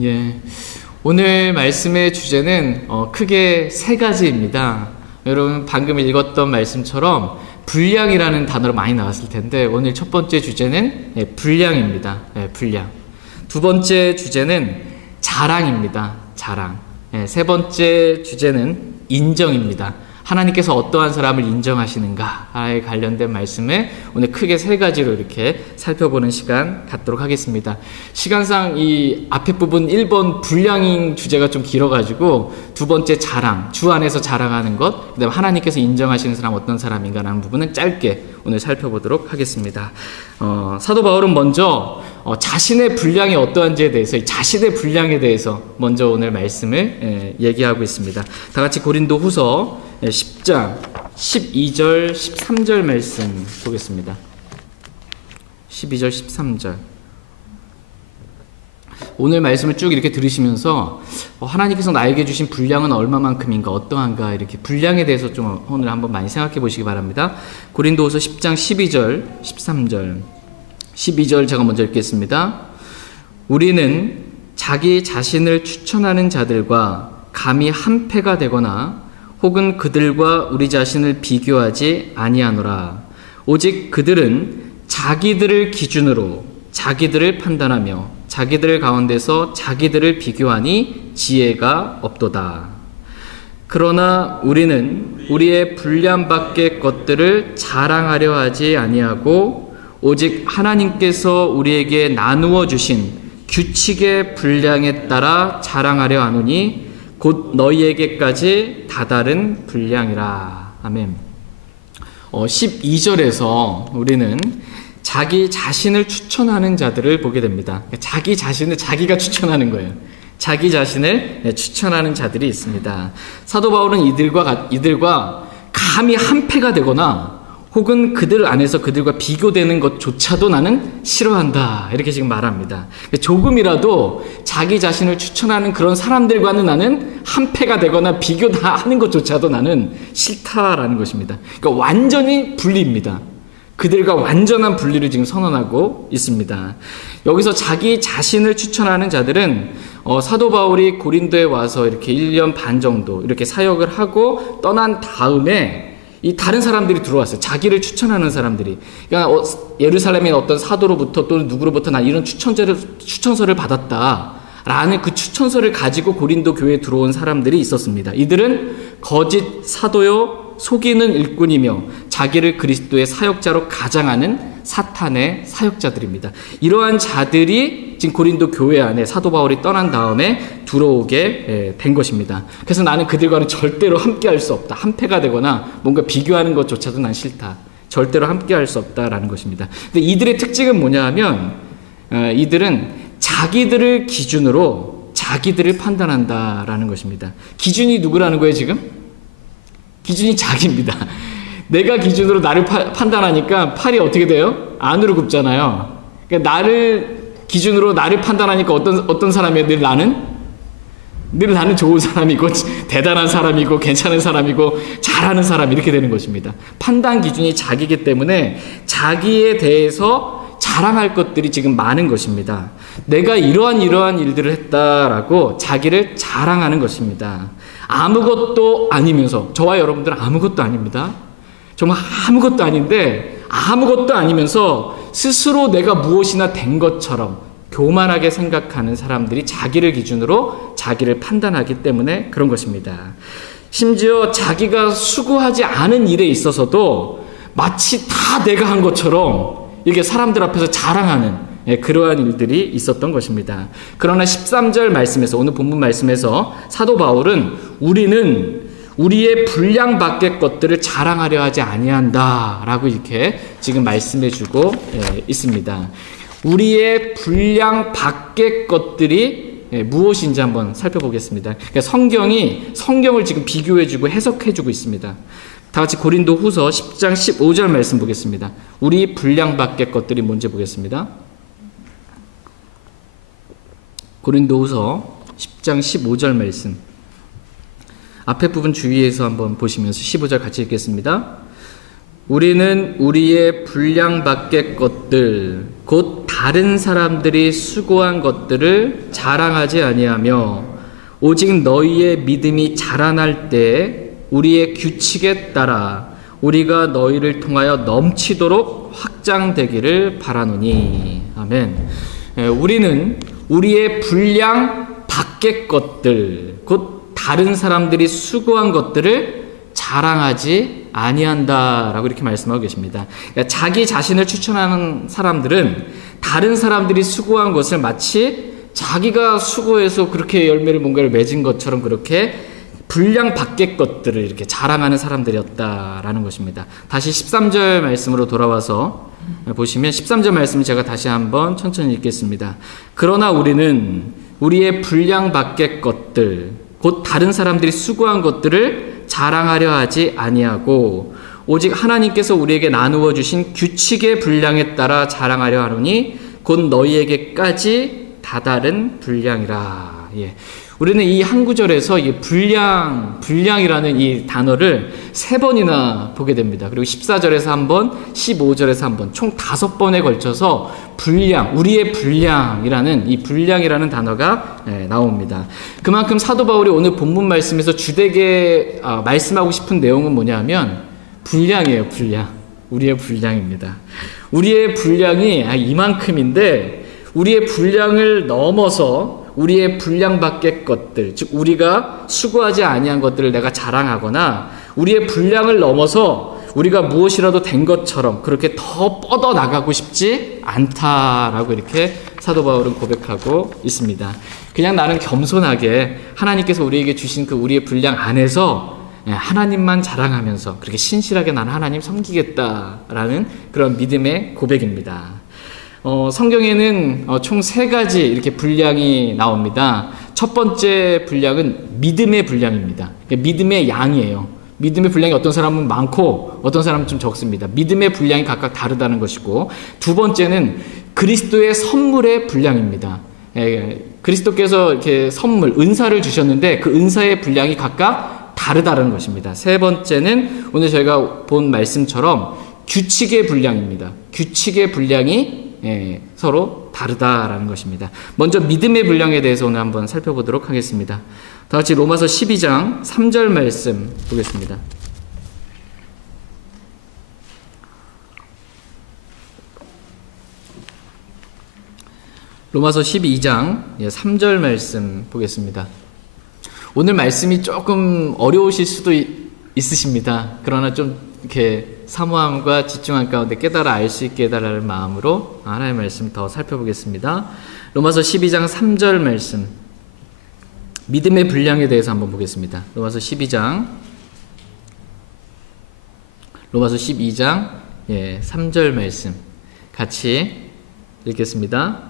예. 오늘 말씀의 주제는 크게 세 가지입니다. 여러분 방금 읽었던 말씀처럼 분량이라는 단어로 많이 나왔을 텐데 오늘 첫 번째 주제는 분량입니다. 분량. 두 번째 주제는 자랑입니다. 자랑. 세 번째 주제는 인정입니다. 하나님께서 어떠한 사람을 인정하시는가에 관련된 말씀을 오늘 크게 세 가지로 이렇게 살펴보는 시간 갖도록 하겠습니다. 시간상 이 앞에 부분 1번 분량인 주제가 좀 길어가지고 두 번째 자랑, 주 안에서 자랑하는 것, 그 다음에 하나님께서 인정하시는 사람 어떤 사람인가라는 부분은 짧게 오늘 살펴보도록 하겠습니다. 사도 바울은 먼저 자신의 분량이 어떠한지에 대해서, 자신의 분량에 대해서 먼저 오늘 말씀을 얘기하고 있습니다. 다 같이 고린도 후서 10장 12절 13절 말씀 보겠습니다. 12절 13절. 오늘 말씀을 쭉 이렇게 들으시면서 하나님께서 나에게 주신 분량은 얼마만큼인가, 어떠한가, 이렇게 분량에 대해서 좀 오늘 한번 많이 생각해 보시기 바랍니다. 고린도후서 10장 12절 13절. 12절 제가 먼저 읽겠습니다. 우리는 자기 자신을 추천하는 자들과 감히 한패가 되거나 혹은 그들과 우리 자신을 비교하지 아니하노라. 오직 그들은 자기들을 기준으로 자기들을 판단하며 자기들 가운데서 자기들을 비교하니 지혜가 없도다. 그러나 우리는 우리의 분량 밖의 것들을 자랑하려 하지 아니하고 오직 하나님께서 우리에게 나누어 주신 규칙의 분량에 따라 자랑하려 하노니 곧 너희에게까지 다다른 분량이라. 아멘. 12절에서 우리는 자기 자신을 추천하는 자들을 보게 됩니다. 자기 자신을 자기가 추천하는 거예요. 자기 자신을 추천하는 자들이 있습니다. 사도 바울은 이들과 감히 한패가 되거나 혹은 그들 안에서 그들과 비교되는 것조차도 나는 싫어한다, 이렇게 지금 말합니다. 조금이라도 자기 자신을 추천하는 그런 사람들과는 나는 한패가 되거나 비교하는 것조차도 나는 싫다라는 것입니다. 그러니까 완전히 분리입니다. 그들과 완전한 분리를 지금 선언하고 있습니다. 여기서 자기 자신을 추천하는 자들은 사도 바울이 고린도에 와서 이렇게 1년 반 정도 이렇게 사역을 하고 떠난 다음에 이 다른 사람들이 들어왔어요. 자기를 추천하는 사람들이. 그러니까 예루살렘의 어떤 사도로부터 또는 누구로부터 난 이런 추천서를 받았다라는 그 추천서를 가지고 고린도 교회에 들어온 사람들이 있었습니다. 이들은 거짓 사도요 속이는 일꾼이며 자기를 그리스도의 사역자로 가장하는 사탄의 사역자들입니다. 이러한 자들이 지금 고린도 교회 안에 사도 바울이 떠난 다음에 들어오게 된 것입니다. 그래서 나는 그들과는 절대로 함께할 수 없다. 한패가 되거나 뭔가 비교하는 것조차도 난 싫다. 절대로 함께할 수 없다라는 것입니다. 근데 이들의 특징은 뭐냐 하면 이들은 자기들을 기준으로 자기들을 판단한다라는 것입니다. 기준이 누구라는 거예요 지금? 기준이 자기입니다. 내가 기준으로 나를 판단하니까 팔이 어떻게 돼요? 안으로 굽잖아요. 그러니까 나를 기준으로 나를 판단하니까 어떤 사람이에요? 늘 나는 좋은 사람이고 대단한 사람이고 괜찮은 사람이고 잘하는 사람, 이렇게 되는 것입니다. 판단 기준이 자기이기 때문에 자기에 대해서 자랑할 것들이 지금 많은 것입니다. 내가 이러한 일들을 했다라고 자기를 자랑하는 것입니다. 아무것도 아니면서, 저와 여러분들은 아무것도 아닙니다. 정말 아무것도 아닌데 아무것도 아니면서 스스로 내가 무엇이나 된 것처럼 교만하게 생각하는 사람들이 자기를 기준으로 자기를 판단하기 때문에 그런 것입니다. 심지어 자기가 수고하지 않은 일에 있어서도 마치 다 내가 한 것처럼 이렇게 사람들 앞에서 자랑하는 그러한 일들이 있었던 것입니다. 그러나 13절 말씀에서, 오늘 본문 말씀에서 사도 바울은 우리는 우리의 분량 밖의 것들을 자랑하려 하지 아니한다 라고 이렇게 지금 말씀해 주고 있습니다. 우리의 분량 밖의 것들이 무엇인지 한번 살펴보겠습니다. 그러니까 성경을 지금 비교해 주고 해석해 주고 있습니다. 다 같이 고린도 후서 10장 15절 말씀 보겠습니다. 우리 분량 밖의 것들이 뭔지 보겠습니다. 고린도후서 10장 15절 말씀. 앞에 부분 주의해서 한번 보시면서 15절 같이 읽겠습니다. 우리는 우리의 분량 밖의 것들 곧 다른 사람들이 수고한 것들을 자랑하지 아니하며 오직 너희의 믿음이 자라날 때 우리의 규칙에 따라 우리가 너희를 통하여 넘치도록 확장되기를 바라노니. 아멘. 우리는 우리의 분량 밖의 것들, 곧 다른 사람들이 수고한 것들을 자랑하지 아니한다라고 이렇게 말씀하고 계십니다. 그러니까 자기 자신을 추천하는 사람들은 다른 사람들이 수고한 것을 마치 자기가 수고해서 그렇게 열매를 뭔가를 맺은 것처럼 그렇게 분량 밖의 것들을 이렇게 자랑하는 사람들이었다라는 것입니다. 다시 13절 말씀으로 돌아와서 보시면 13절 말씀을 제가 다시 한번 천천히 읽겠습니다. 그러나 우리는 우리의 분량 밖의 것들, 곧 다른 사람들이 수고한 것들을 자랑하려 하지 아니하고 오직 하나님께서 우리에게 나누어 주신 규칙의 분량에 따라 자랑하려 하노니 곧 너희에게까지 다다른 분량이라. 예. 우리는 이 한 구절에서 이 분량이라는 이 단어를 3번이나 보게 됩니다. 그리고 14절에서 한 번, 15절에서 한 번, 총 5번에 걸쳐서 분량, 우리의 분량이라는 이 분량이라는 단어가 나옵니다. 그만큼 사도 바울이 오늘 본문 말씀에서 주되게 말씀하고 싶은 내용은 뭐냐면 분량이에요, 분량. 우리의 분량입니다. 우리의 분량이 이만큼인데 우리의 분량을 넘어서 우리의 분량 밖의 것들, 즉 우리가 수고하지 아니한 것들을 내가 자랑하거나 우리의 분량을 넘어서 우리가 무엇이라도 된 것처럼 그렇게 더 뻗어 나가고 싶지 않다라고 이렇게 사도 바울은 고백하고 있습니다. 그냥 나는 겸손하게 하나님께서 우리에게 주신 그 우리의 분량 안에서 하나님만 자랑하면서 그렇게 신실하게 나는 하나님 섬기겠다라는 그런 믿음의 고백입니다. 성경에는 총 3가지 이렇게 분량이 나옵니다. 첫 번째 분량은 믿음의 분량입니다. 믿음의 양이에요. 믿음의 분량이 어떤 사람은 많고 어떤 사람은 좀 적습니다. 믿음의 분량이 각각 다르다는 것이고, 두 번째는 그리스도의 선물의 분량입니다. 그리스도께서 이렇게 선물, 은사를 주셨는데 그 은사의 분량이 각각 다르다는 것입니다. 세 번째는 오늘 저희가 본 말씀처럼 규칙의 분량입니다. 규칙의 분량이 서로 다르다라는 것입니다. 먼저 믿음의 분량에 대해서 오늘 한번 살펴보도록 하겠습니다. 다 같이 로마서 12장 3절 말씀 보겠습니다. 로마서 12장 3절 말씀 보겠습니다. 오늘 말씀이 조금 어려우실 수도 있으십니다. 그러나 좀 이렇게 사모함과 집중한 가운데 깨달아 알 수 있게 해달라는 마음으로 하나님의 말씀 더 살펴보겠습니다. 로마서 12장 3절 말씀, 믿음의 분량에 대해서 한번 보겠습니다. 로마서 12장 3절 말씀 같이 읽겠습니다.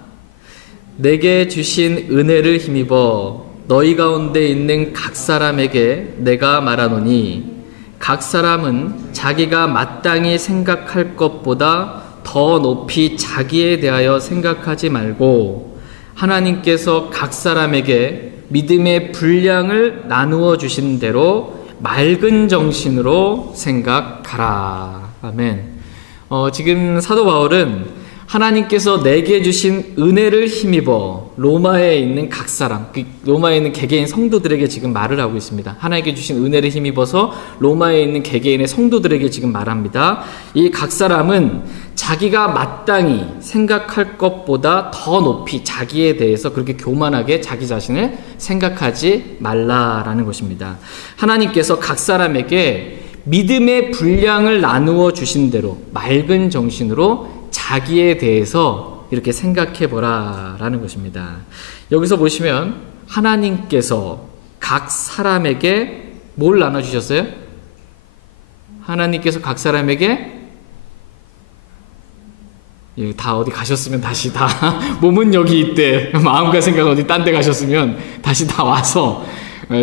내게 주신 은혜를 힘입어 너희 가운데 있는 각 사람에게 내가 말하노니 각 사람은 자기가 마땅히 생각할 것보다 더 높이 자기에 대하여 생각하지 말고 하나님께서 각 사람에게 믿음의 분량을 나누어 주신 대로 맑은 정신으로 생각하라. 아멘. 지금 사도 바울은 하나님께서 내게 주신 은혜를 힘입어 로마에 있는 각 사람, 로마에 있는 개개인 성도들에게 지금 말을 하고 있습니다. 하나님께 주신 은혜를 힘입어서 로마에 있는 개개인의 성도들에게 지금 말합니다. 이 각 사람은 자기가 마땅히 생각할 것보다 더 높이 자기에 대해서 그렇게 교만하게 자기 자신을 생각하지 말라라는 것입니다. 하나님께서 각 사람에게 믿음의 분량을 나누어 주신 대로 맑은 정신으로 자기에 대해서 이렇게 생각해 보라라는 것입니다. 여기서 보시면 하나님께서 각 사람에게 뭘 나눠주셨어요? 하나님께서 각 사람에게 다 어디 가셨으면 다시 다 몸은 여기 있대, 마음과 생각은 어디 딴 데 가셨으면 다시 다 와서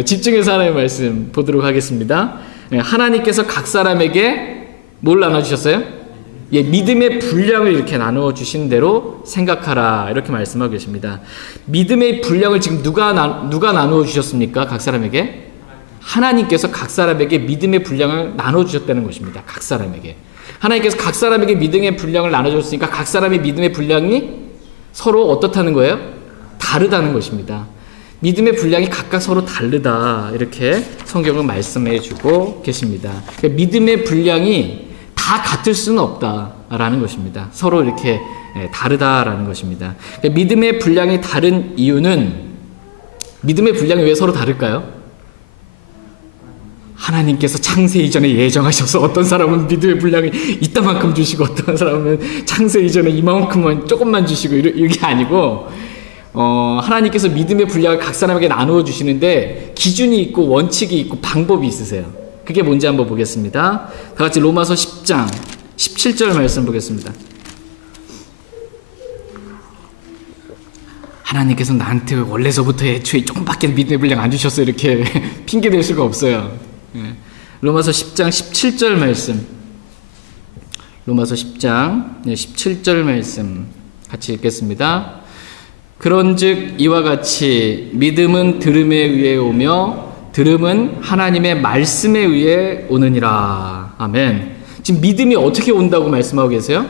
집중해서 하나님의 말씀 보도록 하겠습니다. 하나님께서 각 사람에게 뭘 나눠주셨어요? 믿음의 분량을 이렇게 나누어 주신 대로 생각하라 이렇게 말씀하고 계십니다. 믿음의 분량을 지금 누가 나누어 주셨습니까? 각 사람에게? 하나님께서 각 사람에게 믿음의 분량을 나눠 주셨다는 것입니다. 각 사람에게. 하나님께서 각 사람에게 믿음의 분량을 나눠 줬으니까 각 사람의 믿음의 분량이 서로 어떻다는 거예요? 다르다는 것입니다. 믿음의 분량이 각각 서로 다르다, 이렇게 성경은 말씀해 주고 계십니다. 그러니까 믿음의 분량이 다 같을 수는 없다라는 것입니다. 서로 이렇게 다르다라는 것입니다. 그러니까 믿음의 분량이 다른 이유는, 믿음의 분량이 왜 서로 다를까요? 하나님께서 창세 이전에 예정하셔서 어떤 사람은 믿음의 분량이 이따만큼 주시고 어떤 사람은 창세 이전에 이만큼만 조금만 주시고 이게 아니고, 하나님께서 믿음의 분량을 각 사람에게 나누어 주시는데 기준이 있고 원칙이 있고 방법이 있으세요. 그게 뭔지 한번 보겠습니다. 다 같이 로마서 10장 17절 말씀 보겠습니다. 하나님께서 나한테 원래서부터 애초에 조금밖에 믿음의 분량 안 주셨어, 이렇게 핑계 댈 수가 없어요. 로마서 10장 17절 말씀, 로마서 10장 17절 말씀 같이 읽겠습니다. 그런즉 이와 같이 믿음은 들음에 의해 오며 들음은 하나님의 말씀에 의해 오느니라. 아멘. 지금 믿음이 어떻게 온다고 말씀하고 계세요?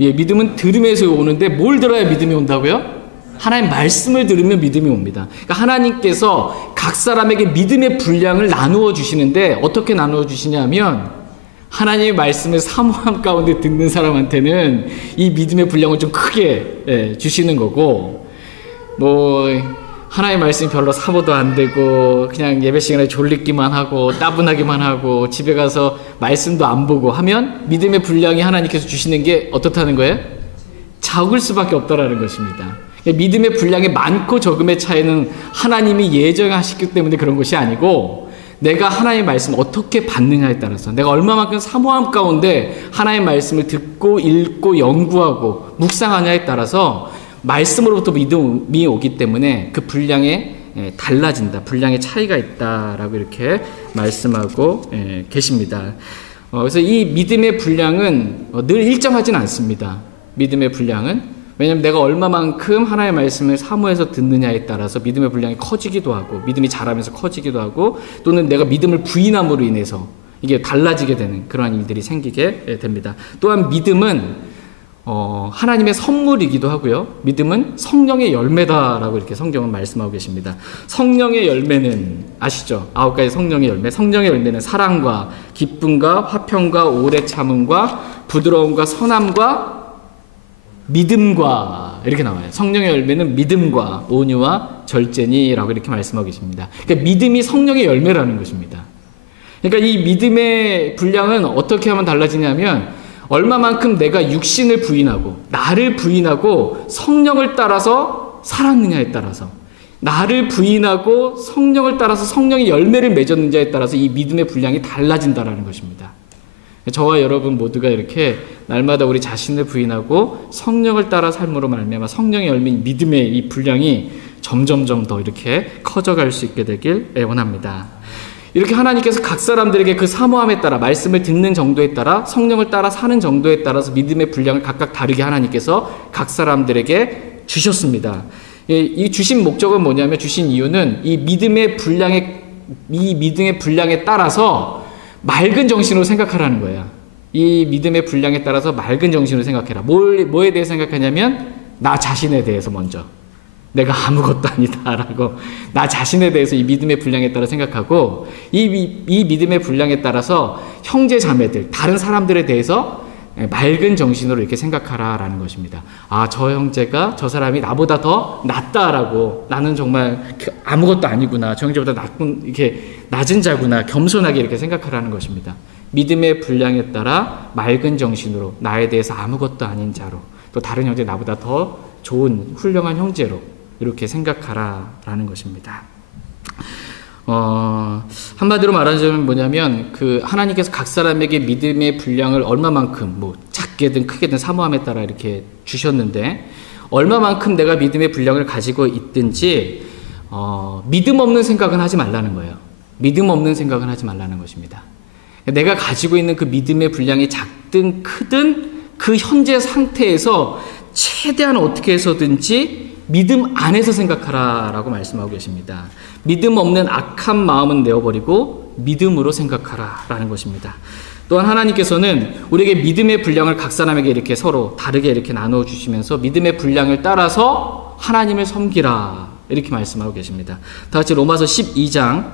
예, 믿음은 들음에서 오는데 뭘 들어야 믿음이 온다고요? 하나님 말씀을 들으면 믿음이 옵니다. 그러니까 하나님께서 각 사람에게 믿음의 분량을 나누어 주시는데 어떻게 나누어 주시냐면, 하나님의 말씀을 사모함 가운데 듣는 사람한테는 이 믿음의 분량을 좀 크게 주시는 거고, 뭐 하나님의 말씀이 별로 사모도 안 되고 그냥 예배 시간에 졸리기만 하고 따분하기만 하고 집에 가서 말씀도 안 보고 하면 믿음의 분량이 하나님께서 주시는 게 어떻다는 거예요? 적을 수밖에 없다라는 것입니다. 믿음의 분량이 많고 적음의 차이는 하나님이 예정하시기 때문에 그런 것이 아니고, 내가 하나님의 말씀을 어떻게 받느냐에 따라서, 내가 얼마만큼 사모함 가운데 하나님의 말씀을 듣고 읽고 연구하고 묵상하냐에 따라서 말씀으로부터 믿음이 오기 때문에 그 분량에 달라진다, 분량의 차이가 있다라고 이렇게 말씀하고 계십니다. 그래서 이 믿음의 분량은 늘 일정하진 않습니다. 믿음의 분량은, 왜냐하면 내가 얼마만큼 하나님의 말씀을 사모해서 듣느냐에 따라서 믿음의 분량이 커지기도 하고, 믿음이 자라면서 커지기도 하고, 또는 내가 믿음을 부인함으로 인해서 이게 달라지게 되는 그러한 일들이 생기게 됩니다. 또한 믿음은 하나님의 선물이기도 하고요. 믿음은 성령의 열매다라고 이렇게 성경은 말씀하고 계십니다. 성령의 열매는 아시죠? 9가지 성령의 열매. 성령의 열매는 사랑과 기쁨과 화평과 오래 참음과 부드러움과 선함과 믿음과 이렇게 나와요. 성령의 열매는 믿음과 온유와 절제니라고 이렇게 말씀하고 계십니다. 그러니까 믿음이 성령의 열매라는 것입니다. 그러니까 이 믿음의 분량은 어떻게 하면 달라지냐면, 얼마만큼 내가 육신을 부인하고 나를 부인하고 성령을 따라서 살았느냐에 따라서, 나를 부인하고 성령을 따라서 성령의 열매를 맺었느냐에 따라서 이 믿음의 분량이 달라진다라는 것입니다. 저와 여러분 모두가 이렇게 날마다 우리 자신을 부인하고 성령을 따라 삶으로 말미암아 성령의 열매인 믿음의 이 분량이 점점점 더 이렇게 커져갈 수 있게 되길 원합니다. 이렇게 하나님께서 각 사람들에게 그 사모함에 따라, 말씀을 듣는 정도에 따라, 성령을 따라 사는 정도에 따라서 믿음의 분량을 각각 다르게 하나님께서 각 사람들에게 주셨습니다. 이 주신 목적은 뭐냐면, 주신 이유는 이 믿음의 분량에 따라서 맑은 정신으로 생각하라는 거예요. 이 믿음의 분량에 따라서 맑은 정신으로 생각해라. 뭐에 대해 생각하냐면, 나 자신에 대해서 먼저. 내가 아무것도 아니다라고 나 자신에 대해서 이 믿음의 분량에 따라 생각하고, 이 믿음의 분량에 따라서 형제 자매들, 다른 사람들에 대해서 맑은 정신으로 이렇게 생각하라라는 것입니다. 아, 저 형제가, 저 사람이 나보다 더 낫다라고, 나는 정말 아무것도 아니구나, 저 형제보다 이렇게 낮은 자구나, 겸손하게 이렇게 생각하라는 것입니다. 믿음의 분량에 따라 맑은 정신으로 나에 대해서 아무것도 아닌 자로, 또 다른 형제 나보다 더 좋은 훌륭한 형제로 이렇게 생각하라라는 것입니다. 한마디로 말하자면 뭐냐면, 하나님께서 각 사람에게 믿음의 분량을 얼마만큼, 작게든 크게든 사모함에 따라 이렇게 주셨는데, 얼마만큼 내가 믿음의 분량을 가지고 있든지, 믿음 없는 생각은 하지 말라는 거예요. 믿음 없는 생각은 하지 말라는 것입니다. 내가 가지고 있는 그 믿음의 분량이 작든 크든 그 현재 상태에서 최대한 어떻게 해서든지 믿음 안에서 생각하라라고 말씀하고 계십니다. 믿음 없는 악한 마음은 내어버리고 믿음으로 생각하라라는 것입니다. 또한 하나님께서는 우리에게 믿음의 분량을 각 사람에게 이렇게 서로 다르게 이렇게 나누어 주시면서 믿음의 분량을 따라서 하나님을 섬기라 이렇게 말씀하고 계십니다. 다 같이 로마서 12장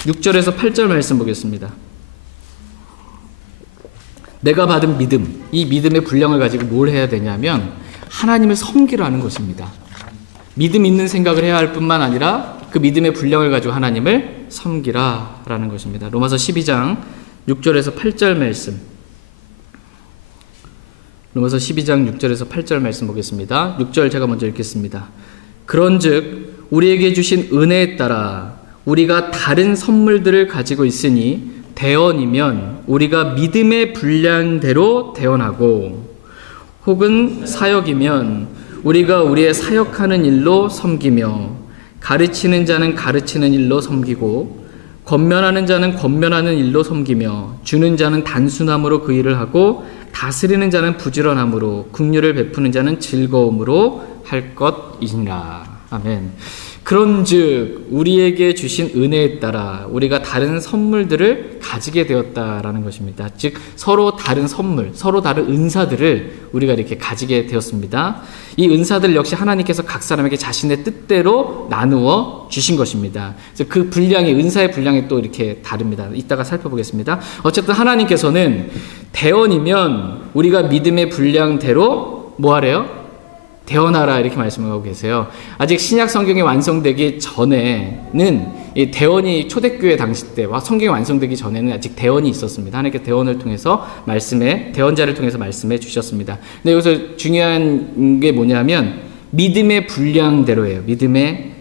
6절에서 8절 말씀 보겠습니다. 내가 받은 믿음, 이 믿음의 분량을 가지고 뭘 해야 되냐면 하나님을 섬기라는 것입니다. 믿음 있는 생각을 해야 할 뿐만 아니라 그 믿음의 분량을 가지고 하나님을 섬기라라는 것입니다. 로마서 12장 6절에서 8절 말씀. 로마서 12장 6절에서 8절 말씀 보겠습니다. 6절 제가 먼저 읽겠습니다. 그런즉 우리에게 주신 은혜에 따라 우리가 다른 선물들을 가지고 있으니 대언이면 우리가 믿음의 분량대로 대언하고 혹은 사역이면 우리가 우리의 사역하는 일로 섬기며 가르치는 자는 가르치는 일로 섬기고 권면하는 자는 권면하는 일로 섬기며 주는 자는 단순함으로 그 일을 하고 다스리는 자는 부지런함으로 긍휼을 베푸는 자는 즐거움으로 할 것이니라. 아멘. 그런즉 우리에게 주신 은혜에 따라 우리가 다른 선물들을 가지게 되었다라는 것입니다. 즉 서로 다른 선물, 서로 다른 은사들을 우리가 이렇게 가지게 되었습니다. 이 은사들 역시 하나님께서 각 사람에게 자신의 뜻대로 나누어 주신 것입니다. 그래서 그 분량이, 은사의 분량이 또 이렇게 다릅니다. 이따가 살펴보겠습니다. 어쨌든 하나님께서는 대언이면 우리가 믿음의 분량대로 뭐 하래요? 대언하라 이렇게 말씀하고 계세요. 아직 신약 성경이 완성되기 전에는 이 대언이 초대교회 당시 때와 성경이 완성되기 전에는 아직 대언이 있었습니다. 하나님께 대언을 통해서 대언자를 통해서 말씀해 주셨습니다. 근데 여기서 중요한 게 뭐냐면 믿음의 분량대로예요. 믿음의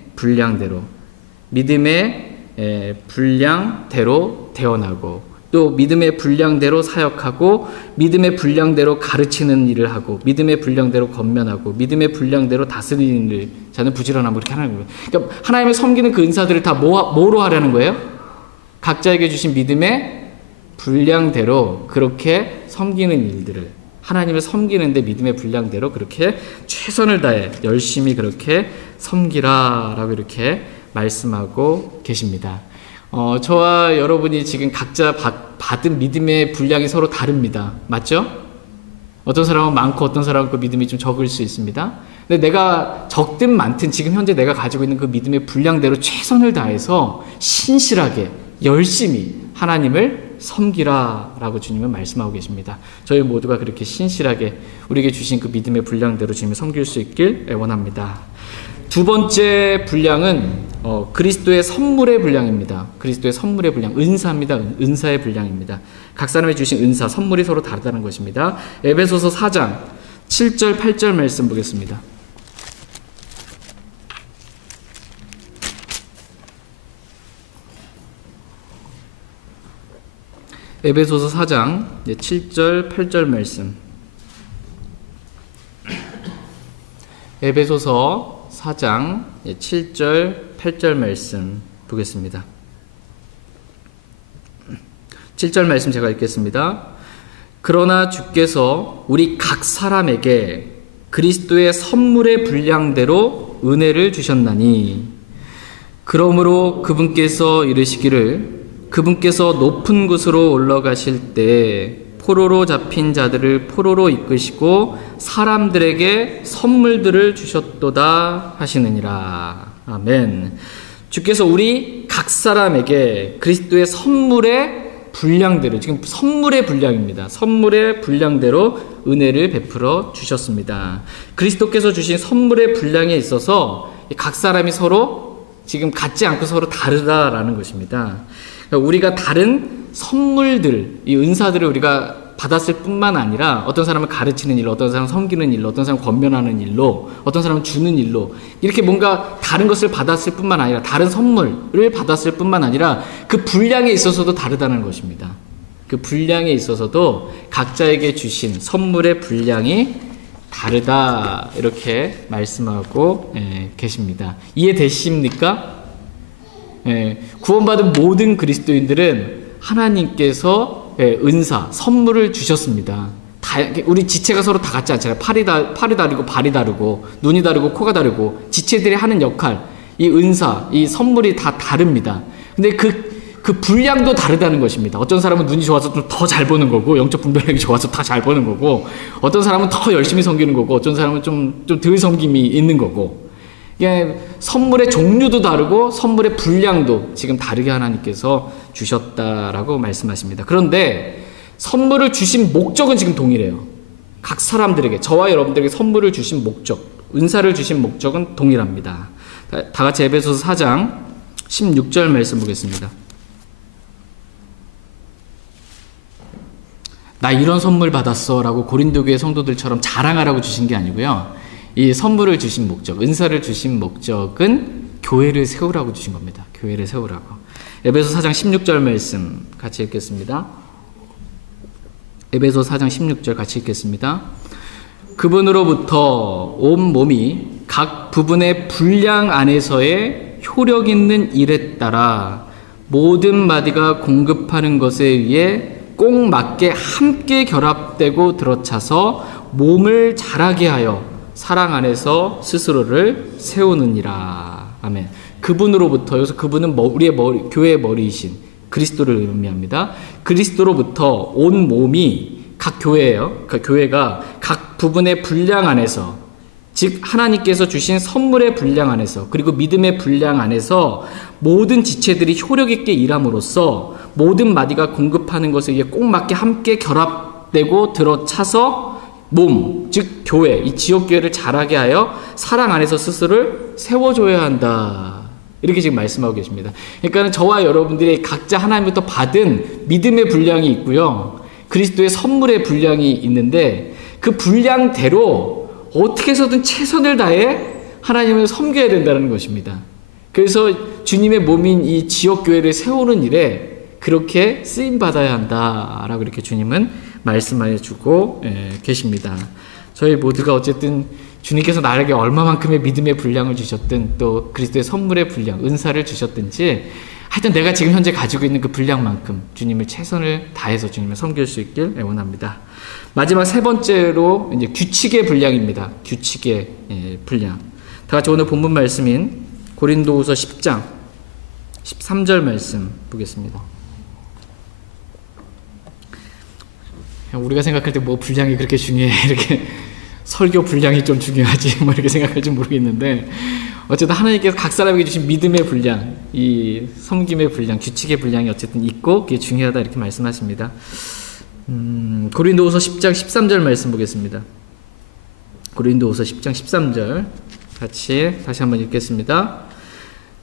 분량대로 대언하고 또 믿음의 분량대로 사역하고 믿음의 분량대로 가르치는 일을 하고 믿음의 분량대로 권면하고 믿음의 분량대로 다스리는 일, 자는 부지런함으로 이렇게 하는 거예요. 그러니까 하나님을 섬기는 그 은사들을 다 뭐로 하려는 거예요? 각자에게 주신 믿음의 분량대로 그렇게 섬기는 일들을, 하나님을 섬기는데 믿음의 분량대로 그렇게 최선을 다해 열심히 그렇게 섬기라라고 이렇게 말씀하고 계십니다. 저와 여러분이 지금 각자 받은 믿음의 분량이 서로 다릅니다. 맞죠? 어떤 사람은 많고 어떤 사람은 그 믿음이 좀 적을 수 있습니다. 근데 내가 적든 많든 지금 현재 내가 가지고 있는 그 믿음의 분량대로 최선을 다해서 신실하게 열심히 하나님을 섬기라라고 주님은 말씀하고 계십니다. 저희 모두가 그렇게 신실하게 우리에게 주신 그 믿음의 분량대로 주님을 섬길 수 있길 원합니다. 두 번째 분량은 그리스도의 선물의 분량입니다. 그리스도의 선물의 분량, 은사입니다. 은사의 분량입니다. 각 사람이 주신 은사, 선물이 서로 다르다는 것입니다. 에베소서 4장 7절, 8절 말씀 보겠습니다. 에베소서 4장 7절, 8절 말씀. 에베소서 4장 7절, 8절 말씀 보겠습니다. 7절 말씀 제가 읽겠습니다. 그러나 주께서 우리 각 사람에게 그리스도의 선물의 분량대로 은혜를 주셨나니 그러므로 그분께서 이르시기를 그분께서 높은 곳으로 올라가실 때 포로로 잡힌 자들을 포로로 이끄시고 사람들에게 선물들을 주셨도다 하시느니라. 아멘. 주께서 우리 각 사람에게 그리스도의 선물의 분량대로, 지금 선물의 분량입니다. 선물의 분량대로 은혜를 베풀어 주셨습니다. 그리스도께서 주신 선물의 분량에 있어서 각 사람이 서로 지금 같지 않고 서로 다르다라는 것입니다. 우리가 다른 선물들, 이 은사들을 우리가 받았을 뿐만 아니라 어떤 사람은 가르치는 일로, 어떤 사람은 섬기는 일로, 어떤 사람은 권면하는 일로, 어떤 사람은 주는 일로 이렇게 뭔가 다른 것을 받았을 뿐만 아니라 다른 선물을 받았을 뿐만 아니라 그 분량에 있어서도 다르다는 것입니다. 그 분량에 있어서도 각자에게 주신 선물의 분량이 다르다 이렇게 말씀하고 계십니다. 이해되십니까? 구원받은 모든 그리스도인들은 하나님께서 은사, 선물을 주셨습니다. 우리 지체가 서로 다 같지 않잖아요. 팔이 다르고 발이 다르고 눈이 다르고 코가 다르고 지체들이 하는 역할, 이 은사, 이 선물이 다 다릅니다. 근데 그 분량도 다르다는 것입니다. 어떤 사람은 눈이 좋아서 좀 더 잘 보는 거고, 영적 분별력이 좋아서 더 잘 보는 거고, 어떤 사람은 더 열심히 섬기는 거고, 어떤 사람은 좀 덜 섬김이 있는 거고, 이게 선물의 종류도 다르고 선물의 분량도 지금 다르게 하나님께서 주셨다라고 말씀하십니다. 그런데 선물을 주신 목적은 지금 동일해요. 각 사람들에게, 저와 여러분들에게 선물을 주신 목적, 은사를 주신 목적은 동일합니다. 다 같이 에베소서 4장 16절 말씀 보겠습니다. 나 이런 선물 받았어 라고 고린도 교회 성도들처럼 자랑하라고 주신 게 아니고요. 이 선물을 주신 목적, 은사를 주신 목적은 교회를 세우라고 주신 겁니다. 교회를 세우라고. 에베소 4장 16절 말씀 같이 읽겠습니다. 에베소 4장 16절 같이 읽겠습니다. 그분으로부터 온 몸이 각 부분의 분량 안에서의 효력 있는 일에 따라 모든 마디가 공급하는 것에 의해 꼭 맞게 함께 결합되고 들어차서 몸을 자라게 하여 사랑 안에서 스스로를 세우느니라. 아멘. 그분으로부터, 여기서 그분은 우리의 머리, 교회의 머리이신 그리스도를 의미합니다. 그리스도로부터 온 몸이, 각 교회예요. 그 교회가 각 부분의 분량 안에서, 즉 하나님께서 주신 선물의 분량 안에서, 그리고 믿음의 분량 안에서 모든 지체들이 효력 있게 일함으로써 모든 마디가 공급하는 것에 의해 꼭 맞게 함께 결합되고 들어차서 몸, 즉 교회, 이 지역교회를 자라게 하여 사랑 안에서 스스로를 세워줘야 한다. 이렇게 지금 말씀하고 계십니다. 그러니까 저와 여러분들이 각자 하나님부터 받은 믿음의 분량이 있고요. 그리스도의 선물의 분량이 있는데 그 분량대로 어떻게 해서든 최선을 다해 하나님을 섬겨야 된다는 것입니다. 그래서 주님의 몸인 이 지역교회를 세우는 일에 그렇게 쓰임받아야 한다라고 이렇게 주님은 말씀해 주고 계십니다. 저희 모두가 어쨌든 주님께서 나에게 얼마만큼의 믿음의 분량을 주셨든 또 그리스도의 선물의 분량, 은사를 주셨든지 하여튼 내가 지금 현재 가지고 있는 그 분량만큼 주님을 최선을 다해서 주님을 섬길 수 있길 원합니다. 마지막 세 번째로 이제 규칙의 분량입니다. 규칙의 분량. 다 같이 오늘 본문 말씀인 고린도후서 10장 13절 말씀 보겠습니다. 우리가 생각할 때 뭐 분량이 그렇게 중요해? 이렇게 설교 분량이 좀 중요하지? 뭐 이렇게 생각할지 모르겠는데 어쨌든 하나님께서 각 사람에게 주신 믿음의 분량, 이 섬김의 분량, 규칙의 분량이 어쨌든 있고 그게 중요하다 이렇게 말씀하십니다. 고린도후서 10장 13절 말씀 보겠습니다. 고린도후서 10장 13절 같이 다시 한번 읽겠습니다.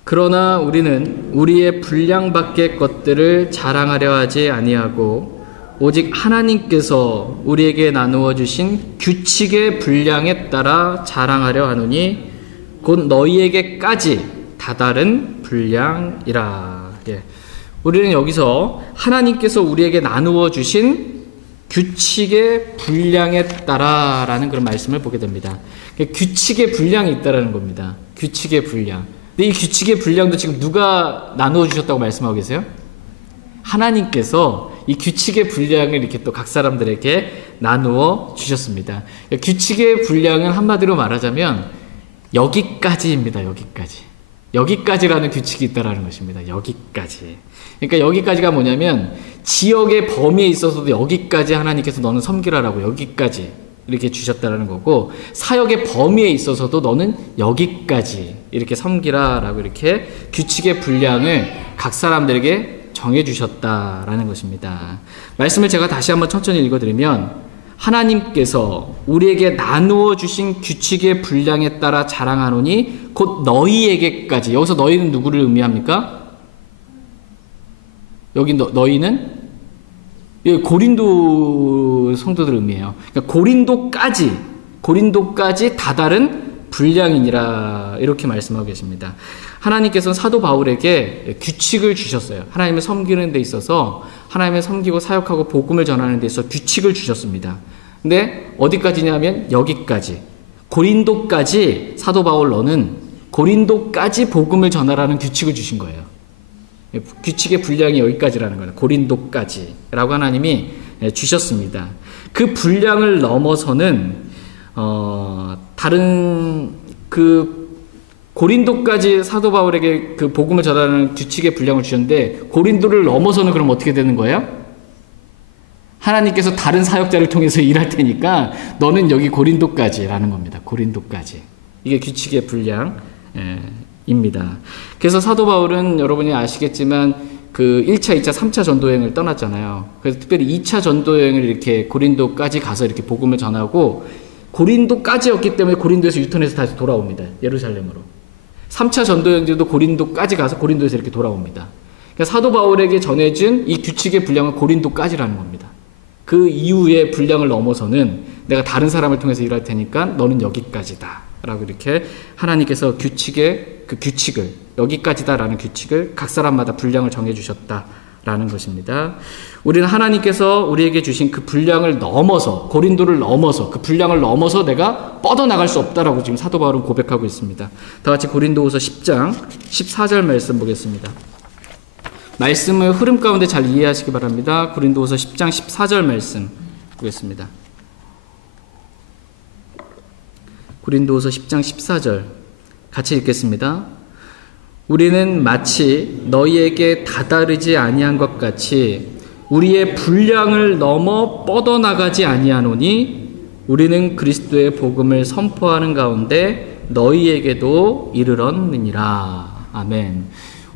그러나 우리는 우리의 분량 밖의 것들을 자랑하려 하지 아니하고 오직 하나님께서 우리에게 나누어 주신 규칙의 분량에 따라 자랑하려 하노니 곧 너희에게까지 다다른 분량이라. 우리는 여기서 하나님께서 우리에게 나누어 주신 규칙의 분량에 따라라는 그런 말씀을 보게 됩니다. 규칙의 분량이 있다라는 겁니다. 규칙의 분량. 근데 이 규칙의 분량도 지금 누가 나누어 주셨다고 말씀하고 계세요? 하나님께서 이 규칙의 분량을 이렇게 또 각 사람들에게 나누어 주셨습니다. 규칙의 분량은 한마디로 말하자면 여기까지입니다. 여기까지. 여기까지라는 규칙이 있다라는 것입니다. 여기까지. 그러니까 여기까지가 뭐냐면 지역의 범위에 있어서도 여기까지 하나님께서 너는 섬기라라고 여기까지 이렇게 주셨다라는 거고 사역의 범위에 있어서도 너는 여기까지 이렇게 섬기라라고 이렇게 규칙의 분량을 각 사람들에게 정해주셨다라는 것입니다. 말씀을 제가 다시 한번 천천히 읽어드리면 하나님께서 우리에게 나누어 주신 규칙의 분량에 따라 자랑하노니 곧 너희에게까지. 여기서 너희는 누구를 의미합니까? 여기 너희는 고린도 성도들을 의미해요. 그러니까 고린도까지 다다른 분량이니라 이렇게 말씀하고 계십니다. 하나님께서는 사도 바울에게 규칙을 주셨어요. 하나님을 섬기는 데 있어서 하나님을 섬기고 사역하고 복음을 전하는 데 있어서 규칙을 주셨습니다. 근데 어디까지냐면 여기까지. 고린도까지 사도 바울 너는 고린도까지 복음을 전하라는 규칙을 주신 거예요. 규칙의 분량이 여기까지라는 거예요. 고린도까지라고 하나님이 주셨습니다. 그 분량을 넘어서는 다른 그 고린도까지 사도 바울에게 그 복음을 전하는 규칙의 분량을 주셨는데 고린도를 넘어서는 그럼 어떻게 되는 거예요? 하나님께서 다른 사역자를 통해서 일할 테니까 너는 여기 고린도까지라는 겁니다. 고린도까지. 이게 규칙의 분량입니다. 그래서 사도 바울은 여러분이 아시겠지만 그 1차, 2차, 3차 전도여행을 떠났잖아요. 그래서 특별히 2차 전도여행을 이렇게 고린도까지 가서 이렇게 복음을 전하고 고린도까지였기 때문에 고린도에서 유턴해서 다시 돌아옵니다. 예루살렘으로. 3차 전도여행도 고린도까지 가서 고린도에서 이렇게 돌아옵니다. 그러니까 사도 바울에게 전해준 이 규칙의 분량은 고린도까지라는 겁니다. 그 이후의 분량을 넘어서는 내가 다른 사람을 통해서 일할 테니까 너는 여기까지다 라고 이렇게 하나님께서 규칙을 여기까지다 라는 규칙을 각 사람마다 분량을 정해주셨다 라는 것입니다. 우리는 하나님께서 우리에게 주신 그 분량을 넘어서 고린도를 넘어서 그 분량을 넘어서 내가 뻗어나갈 수 없다라고 지금 사도 바울은 고백하고 있습니다. 다 같이 고린도후서 10장 14절 말씀 보겠습니다. 말씀을 흐름 가운데 잘 이해하시기 바랍니다. 고린도후서 10장 14절 말씀 보겠습니다. 고린도후서 10장 14절 같이 읽겠습니다. 우리는 마치 너희에게 다다르지 아니한 것 같이 우리의 분량을 넘어 뻗어나가지 아니하노니 우리는 그리스도의 복음을 선포하는 가운데 너희에게도 이르렀느니라. 아멘.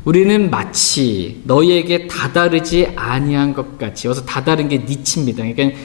우리는 마치 너희에게 다다르지 아니한 것 같이. 여기서 다다른 게 니치입니다. 그러니까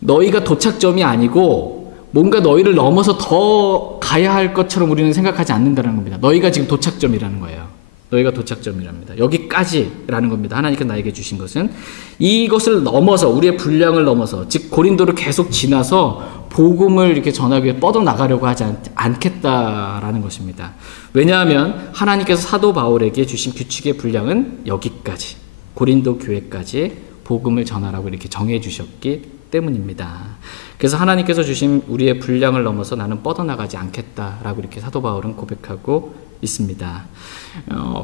너희가 도착점이 아니고 뭔가 너희를 넘어서 더 가야 할 것처럼 우리는 생각하지 않는다는 겁니다. 너희가 지금 도착점이라는 거예요. 너희가 도착점이랍니다. 여기까지라는 겁니다. 하나님께서 나에게 주신 것은 이것을 넘어서 우리의 분량을 넘어서 즉 고린도를 계속 지나서 복음을 이렇게 전하기 위해 뻗어나가려고 하지 않겠다라는 것입니다. 왜냐하면 하나님께서 사도 바울에게 주신 규칙의 분량은 여기까지 고린도 교회까지 복음을 전하라고 이렇게 정해 주셨기 때문입니다. 그래서 하나님께서 주신 우리의 분량을 넘어서 나는 뻗어나가지 않겠다라고 이렇게 사도 바울은 고백하고 있습니다.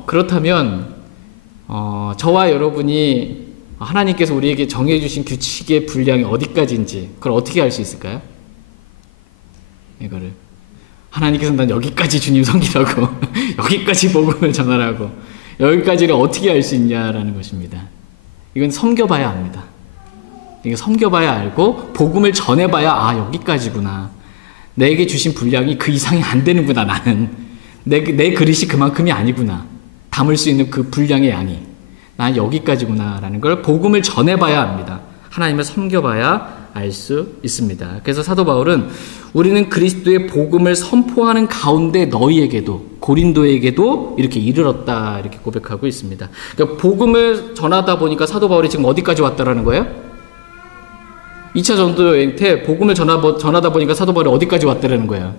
그렇다면 저와 여러분이 하나님께서 우리에게 정해주신 규칙의 분량이 어디까지인지 그걸 어떻게 알 수 있을까요? 이거를 하나님께서 난 여기까지 주님 섬기라고 여기까지 복음을 전하라고 여기까지를 어떻게 알 수 있냐라는 것입니다. 이건 섬겨봐야 합니다. 이게 섬겨봐야 알고 복음을 전해봐야 여기까지구나. 내게 주신 분량이 그 이상이 안 되는구나. 나는 내 그릇이 그만큼이 아니구나. 담을 수 있는 그 분량의 양이 난 여기까지구나 라는 걸 복음을 전해봐야 합니다. 하나님을 섬겨봐야 알 수 있습니다. 그래서 사도 바울은 우리는 그리스도의 복음을 선포하는 가운데 너희에게도 고린도에게도 이렇게 이르렀다 이렇게 고백하고 있습니다. 그러니까 복음을 전하다 보니까 사도 바울이 지금 어디까지 왔다라는 거예요? 2차 전도 여행 때 복음을 전하다 보니까 사도 바울이 어디까지 왔다라는 거예요?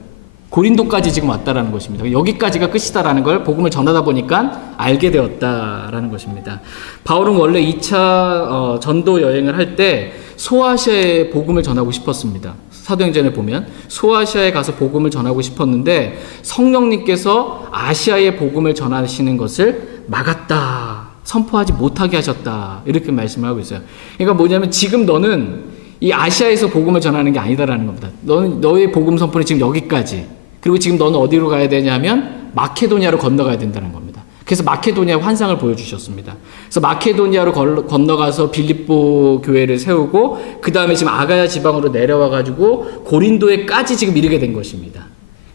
고린도까지 지금 왔다라는 것입니다. 여기까지가 끝이다라는 걸 복음을 전하다 보니까 알게 되었다라는 것입니다. 바울은 원래 2차 전도 여행을 할 때 소아시아에 복음을 전하고 싶었습니다. 사도행전에 보면 소아시아에 가서 복음을 전하고 싶었는데 성령님께서 아시아에 복음을 전하시는 것을 막았다. 선포하지 못하게 하셨다. 이렇게 말씀을 하고 있어요. 그러니까 뭐냐면 지금 너는 이 아시아에서 복음을 전하는 게 아니다라는 겁니다. 너의 복음 선포는 지금 여기까지. 그리고 지금 너는 어디로 가야 되냐면 마케도니아로 건너가야 된다는 겁니다. 그래서 마케도니아 환상을 보여주셨습니다. 그래서 마케도니아로 건너가서 빌립보 교회를 세우고 그 다음에 지금 아가야 지방으로 내려와가지고 고린도에까지 지금 이르게 된 것입니다.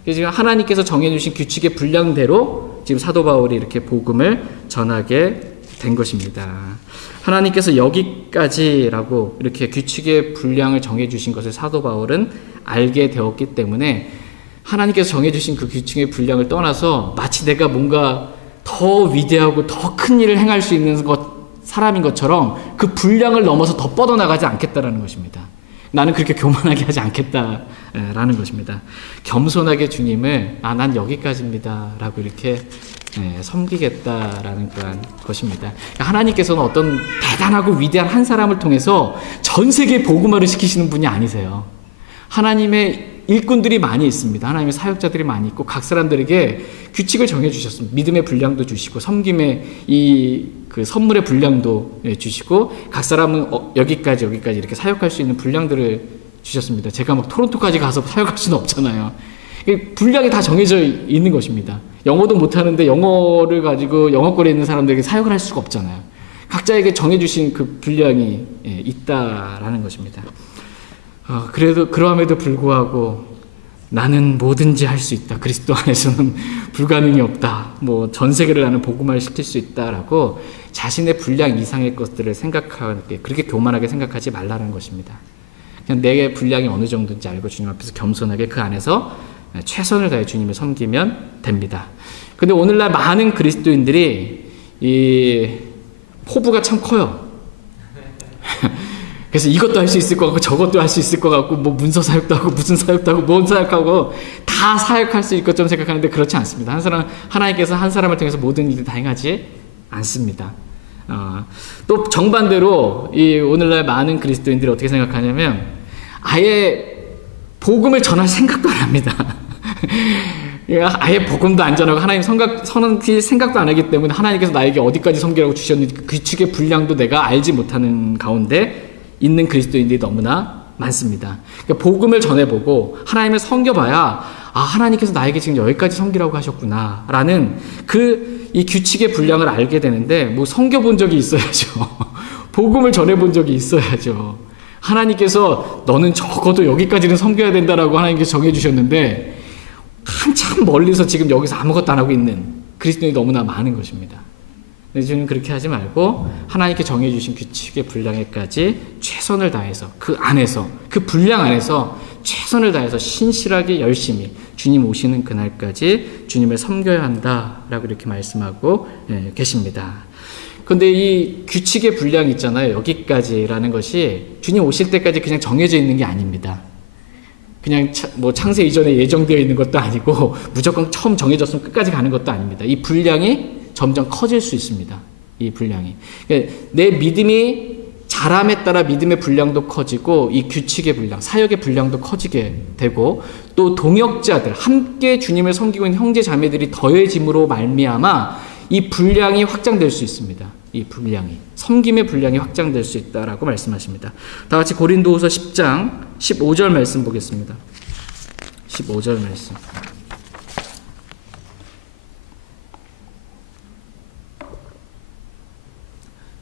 그래서 지금 하나님께서 정해주신 규칙의 분량대로 지금 사도 바울이 이렇게 복음을 전하게 된 것입니다. 하나님께서 여기까지라고 이렇게 규칙의 분량을 정해주신 것을 사도 바울은 알게 되었기 때문에 하나님께서 정해주신 그 규칙의 분량을 떠나서 마치 내가 뭔가 더 위대하고 더 큰 일을 행할 수 있는 사람인 것처럼 그 분량을 넘어서 더 뻗어나가지 않겠다라는 것입니다. 나는 그렇게 교만하게 하지 않겠다라는 것입니다. 겸손하게 주님을 난 여기까지입니다 라고 이렇게 섬기겠다라는 그런 것입니다. 하나님께서는 어떤 대단하고 위대한 한 사람을 통해서 전 세계 복음화를 시키시는 분이 아니세요. 하나님의 일꾼들이 많이 있습니다. 하나님의 사역자들이 많이 있고 각 사람들에게 규칙을 정해주셨습니다. 믿음의 분량도 주시고 섬김의 그 선물의 분량도 주시고 각 사람은 여기까지 이렇게 사역할 수 있는 분량들을 주셨습니다. 제가 막 토론토까지 가서 사역할 수는 없잖아요. 분량이 다 정해져 있는 것입니다. 영어도 못하는데 영어를 가지고 영어권에 있는 사람들에게 사역을 할 수가 없잖아요. 각자에게 정해주신 그 분량이 있다라는 것입니다. 그래도 그러함에도 불구하고 나는 뭐든지 할 수 있다. 그리스도 안에서는 불가능이 없다. 뭐 전 세계를 나는 복음화를 시킬 수 있다라고 자신의 분량 이상의 것들을 생각하게, 그렇게 교만하게 생각하지 말라는 것입니다. 그냥 내 분량이 어느 정도인지 알고 주님 앞에서 겸손하게 그 안에서 최선을 다해 주님을 섬기면 됩니다. 근데 오늘날 많은 그리스도인들이 이 포부가 참 커요. 그래서 이것도 할 수 있을 것 같고 저것도 할 수 있을 것 같고 뭐 문서 사역도 하고 무슨 사역도 하고 뭔 사역하고 다 사역할 수 있을 것처럼 생각하는데 그렇지 않습니다. 하나님께서 한 사람을 통해서 모든 일을 다 행하지 않습니다. 또 정반대로 이 오늘날 많은 그리스도인들이 어떻게 생각하냐면 아예 복음을 전할 생각도 안 합니다. 아예 복음도 안 전하고 하나님 선언할 생각도 안 하기 때문에 하나님께서 나에게 어디까지 섬기라고 주셨는지 그 규칙의 분량도 내가 알지 못하는 가운데 있는 그리스도인들이 너무나 많습니다. 그러니까 복음을 전해보고 하나님을 섬겨봐야 하나님께서 나에게 지금 여기까지 섬기라고 하셨구나 라는 이 규칙의 분량을 알게 되는데 뭐 섬겨본 적이 있어야죠. 복음을 전해본 적이 있어야죠. 하나님께서 너는 적어도 여기까지는 섬겨야 된다라고 하나님께서 정해주셨는데 한참 멀리서 지금 여기서 아무것도 안 하고 있는 그리스도인이 너무나 많은 것입니다. 주님 그렇게 하지 말고 하나님께 정해주신 규칙의 분량에까지 최선을 다해서 그 안에서 그 분량 안에서 최선을 다해서 신실하게 열심히 주님 오시는 그날까지 주님을 섬겨야 한다라고 이렇게 말씀하고 계십니다. 그런데 이 규칙의 분량 있잖아요. 여기까지라는 것이 주님 오실 때까지 그냥 정해져 있는 게 아닙니다. 그냥 뭐 창세 이전에 예정되어 있는 것도 아니고 무조건 처음 정해졌으면 끝까지 가는 것도 아닙니다. 이 분량이 점점 커질 수 있습니다. 이 분량이. 그러니까 내 믿음이 자람에 따라 믿음의 분량도 커지고 이 규칙의 분량, 사역의 분량도 커지게 되고 또 동역자들, 함께 주님을 섬기고 있는 형제 자매들이 더해짐으로 말미암아 이 분량이 확장될 수 있습니다. 이 분량이. 섬김의 분량이 확장될 수 있다라고 말씀하십니다. 다 같이 고린도후서 10장 15절 말씀 보겠습니다. 15절 말씀.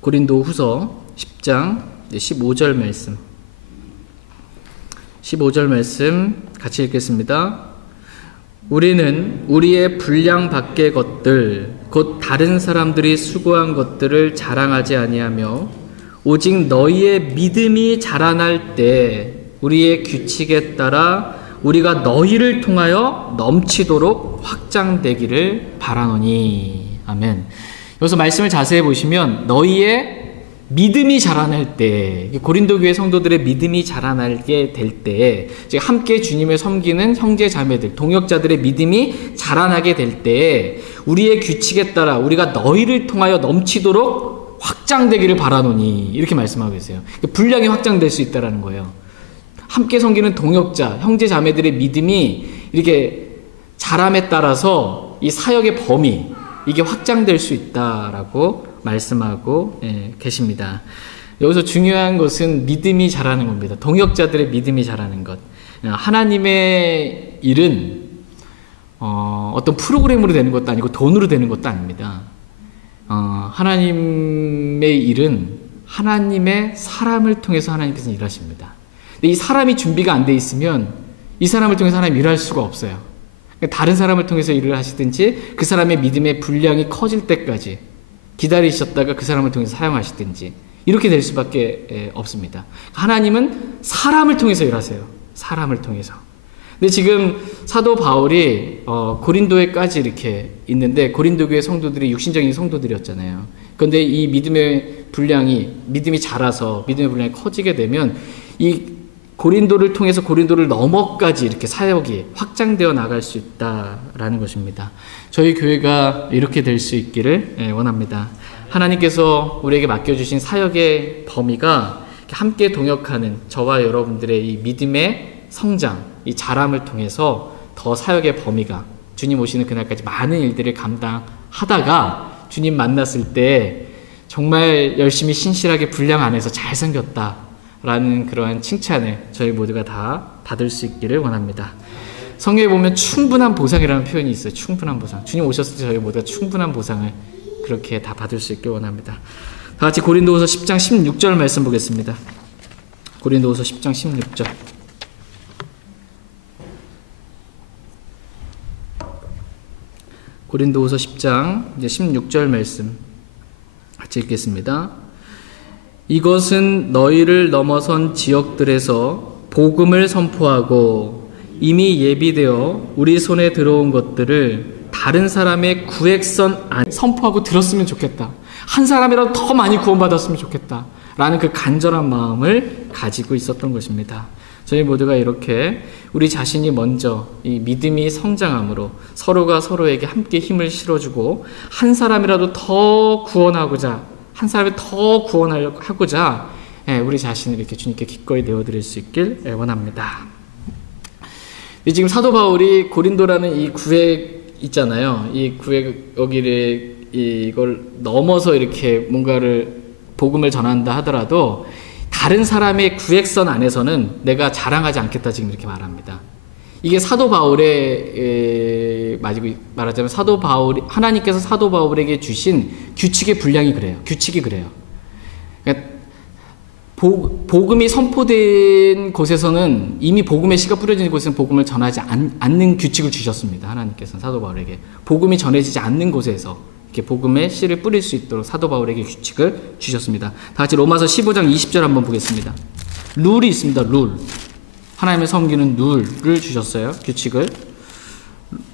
고린도후서 10장 15절 말씀. 15절 말씀 같이 읽겠습니다. 우리는 우리의 분량 밖의 것들 곧 다른 사람들이 수고한 것들을 자랑하지 아니하며 오직 너희의 믿음이 자라날 때 우리의 규칙에 따라 우리가 너희를 통하여 넘치도록 확장되기를 바라노니. 아멘. 여기서 말씀을 자세히 보시면 너희의 믿음이 자라날 때, 고린도 교회 성도들의 믿음이 자라나게 될 때, 즉 함께 주님을 섬기는 형제 자매들, 동역자들의 믿음이 자라나게 될 때 우리의 규칙에 따라 우리가 너희를 통하여 넘치도록 확장되기를 바라노니 이렇게 말씀하고 계세요. 분량이 확장될 수 있다는 거예요. 함께 섬기는 동역자, 형제 자매들의 믿음이 이렇게 자람에 따라서 이 사역의 범위 이게 확장될 수 있다라고 말씀하고 계십니다. 여기서 중요한 것은 믿음이 자라는 겁니다. 동역자들의 믿음이 자라는 것. 하나님의 일은 어떤 프로그램으로 되는 것도 아니고 돈으로 되는 것도 아닙니다. 하나님의 일은 하나님의 사람을 통해서 하나님께서 일하십니다. 근데 이 사람이 준비가 안 돼 있으면 이 사람을 통해서 하나님 일할 수가 없어요. 다른 사람을 통해서 일을 하시든지 그 사람의 믿음의 분량이 커질 때까지 기다리셨다가 그 사람을 통해서 사용하시든지 이렇게 될 수밖에 없습니다. 하나님은 사람을 통해서 일하세요. 사람을 통해서. 근데 지금 사도 바울이 고린도에까지 이렇게 있는데 고린도 교회 성도들이 육신적인 성도들이었잖아요. 그런데 이 믿음이 자라서 믿음의 분량이 커지게 되면 이 고린도를 통해서 고린도를 넘어까지 이렇게 사역이 확장되어 나갈 수 있다라는 것입니다. 저희 교회가 이렇게 될 수 있기를 원합니다. 하나님께서 우리에게 맡겨주신 사역의 범위가 함께 동역하는 저와 여러분들의 이 믿음의 성장, 이 자람을 통해서 더 사역의 범위가 주님 오시는 그날까지 많은 일들을 감당하다가 주님 만났을 때 정말 열심히 신실하게 분량 안에서 잘 섬겼다 라는 그러한 칭찬을 저희 모두가 다 받을 수 있기를 원합니다. 성경에 보면 충분한 보상이라는 표현이 있어요. 충분한 보상. 주님 오셨을 때 저희 모두가 충분한 보상을 그렇게 다 받을 수 있길 원합니다. 다 같이 고린도후서 10장 16절 말씀 보겠습니다. 고린도후서 10장 16절. 고린도후서 10장 이제 16절 말씀 같이 읽겠습니다. 이것은 너희를 넘어선 지역들에서 복음을 선포하고 이미 예비되어 우리 손에 들어온 것들을 다른 사람의 구획선 안에 선포하고 들었으면 좋겠다. 한 사람이라도 더 많이 구원받았으면 좋겠다. 라는 그 간절한 마음을 가지고 있었던 것입니다. 저희 모두가 이렇게 우리 자신이 먼저 이 믿음이 성장함으로 서로가 서로에게 함께 힘을 실어주고 한 사람이라도 더 구원하고자 한 사람이 더 구원하고자 우리 자신을 이렇게 주님께 기꺼이 내어드릴 수 있길 원합니다. 지금 사도 바울이 고린도라는 이 구획 있잖아요. 이 구획 여기를 이걸 넘어서 이렇게 뭔가를 복음을 전한다 하더라도 다른 사람의 구획선 안에서는 내가 자랑하지 않겠다 지금 이렇게 말합니다. 이게 사도 바울의 말하자면 사도 바울이 하나님께서 사도 바울에게 주신 규칙의 분량이 그래요. 규칙이 그래요. 그러니까 복음이 선포된 곳에서는 이미 복음의 씨가 뿌려진 곳에서는 복음을 전하지 않는 규칙을 주셨습니다. 하나님께서는 사도 바울에게 복음이 전해지지 않는 곳에서 이렇게 복음의 씨를 뿌릴 수 있도록 사도 바울에게 규칙을 주셨습니다. 다 같이 로마서 15장 20절 한번 보겠습니다. 룰이 있습니다. 룰. 하나님을 섬기는 룰을 주셨어요. 규칙을.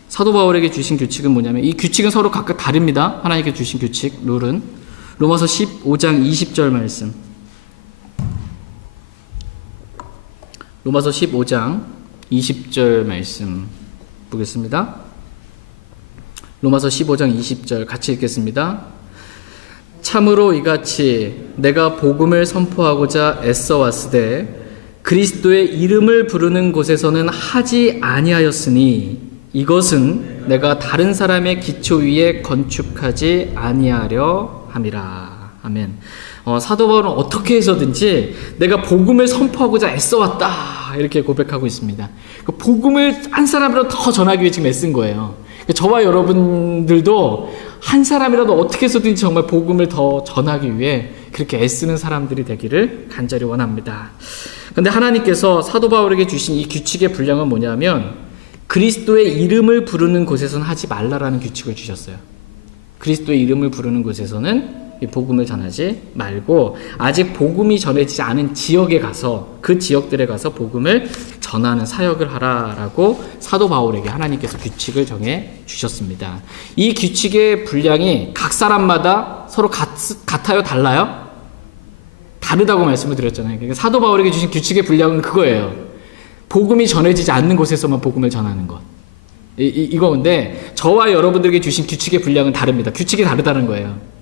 사도 바울에게 주신 규칙은 뭐냐면 이 규칙은 서로 각각 다릅니다. 하나님께 주신 규칙, 룰은. 로마서 15장 20절 말씀. 로마서 15장 20절 말씀 보겠습니다. 로마서 15장 20절 같이 읽겠습니다. 참으로 이같이 내가 복음을 선포하고자 애써 왔으되 그리스도의 이름을 부르는 곳에서는 하지 아니하였으니 이것은 내가 다른 사람의 기초 위에 건축하지 아니하려 함이라. 아멘. 사도 바울은 어떻게 해서든지 내가 복음을 선포하고자 애써 왔다 이렇게 고백하고 있습니다. 복음을 한 사람이라도 더 전하기 위해 지금 애쓴 거예요. 저와 여러분들도 한 사람이라도 어떻게 해서든지 정말 복음을 더 전하기 위해 그렇게 애쓰는 사람들이 되기를 간절히 원합니다. 그런데 하나님께서 사도 바울에게 주신 이 규칙의 분량은 뭐냐면 그리스도의 이름을 부르는 곳에서는 하지 말라라는 규칙을 주셨어요. 그리스도의 이름을 부르는 곳에서는 이 복음을 전하지 말고 아직 복음이 전해지지 않은 지역에 가서 그 지역들에 가서 복음을 전하는 사역을 하라라고 사도 바울에게 하나님께서 규칙을 정해 주셨습니다. 이 규칙의 분량이 각 사람마다 서로 같아요? 달라요? 다르다고 말씀을 드렸잖아요. 그러니까 사도 바울에게 주신 규칙의 분량은 그거예요. 복음이 전해지지 않는 곳에서만 복음을 전하는 것. 이건데 저와 여러분들에게 주신 규칙의 분량은 다릅니다. 규칙이 다르다는 거예요.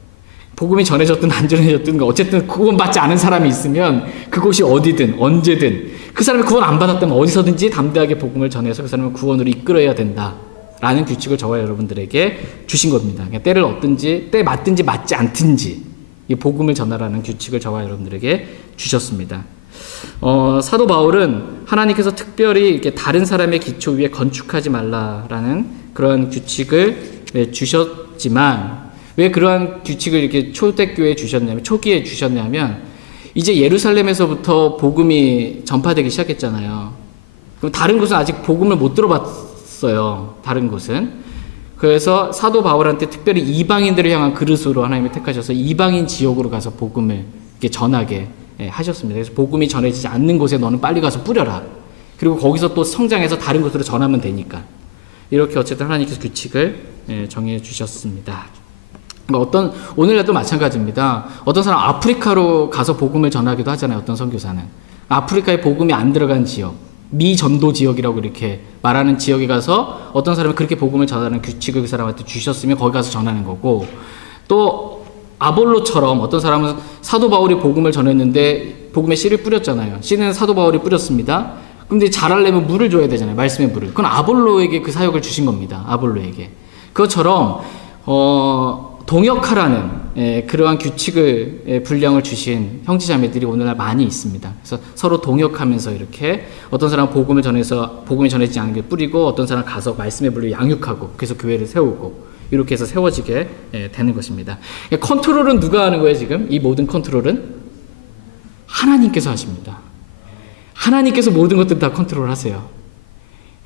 복음이 전해졌든 안 전해졌든 어쨌든 구원받지 않은 사람이 있으면 그곳이 어디든 언제든 그 사람이 구원 안 받았다면 어디서든지 담대하게 복음을 전해서 그 사람을 구원으로 이끌어야 된다라는 규칙을 저와 여러분들에게 주신 겁니다. 그러니까 때를 얻든지 때 맞든지 맞지 않든지 이 복음을 전하라는 규칙을 저와 여러분들에게 주셨습니다. 사도 바울은 하나님께서 특별히 이렇게 다른 사람의 기초 위에 건축하지 말라라는 그런 규칙을 주셨지만 왜 그러한 규칙을 이렇게 초대교회에 초기에 주셨냐면 이제 예루살렘에서부터 복음이 전파되기 시작했잖아요. 그럼 다른 곳은 아직 복음을 못 들어봤어요. 다른 곳은. 그래서 사도 바울한테 특별히 이방인들을 향한 그릇으로 하나님이 택하셔서 이방인 지역으로 가서 복음을 이렇게 전하게 하셨습니다. 그래서 복음이 전해지지 않는 곳에 너는 빨리 가서 뿌려라. 그리고 거기서 또 성장해서 다른 곳으로 전하면 되니까. 이렇게 어쨌든 하나님께서 규칙을 정해 주셨습니다. 오늘날도 마찬가지입니다. 어떤 사람 아프리카로 가서 복음을 전하기도 하잖아요. 어떤 선교사는. 아프리카에 복음이 안 들어간 지역, 미전도 지역이라고 이렇게 말하는 지역에 가서 어떤 사람이 그렇게 복음을 전하는 규칙을 그 사람한테 주셨으면 거기 가서 전하는 거고 또 아볼로처럼 어떤 사람은 사도 바울이 복음을 전했는데 복음의 씨를 뿌렸잖아요. 씨는 사도 바울이 뿌렸습니다. 근데 자라려면 물을 줘야 되잖아요. 말씀의 물을. 그건 아볼로에게 그 사역을 주신 겁니다. 아볼로에게. 그것처럼 동역하라는 그러한 규칙을 분량을 주신 형제자매들이 오늘날 많이 있습니다. 그래서 서로 동역하면서 이렇게 어떤 사람은 복음이 전해지지 않은 게 뿌리고 어떤 사람은 가서 말씀의 불로 양육하고 그래서 교회를 세우고 이렇게 해서 세워지게 되는 것입니다. 컨트롤은 누가 하는 거예요 지금? 이 모든 컨트롤은 하나님께서 하십니다. 하나님께서 모든 것들을 다 컨트롤하세요.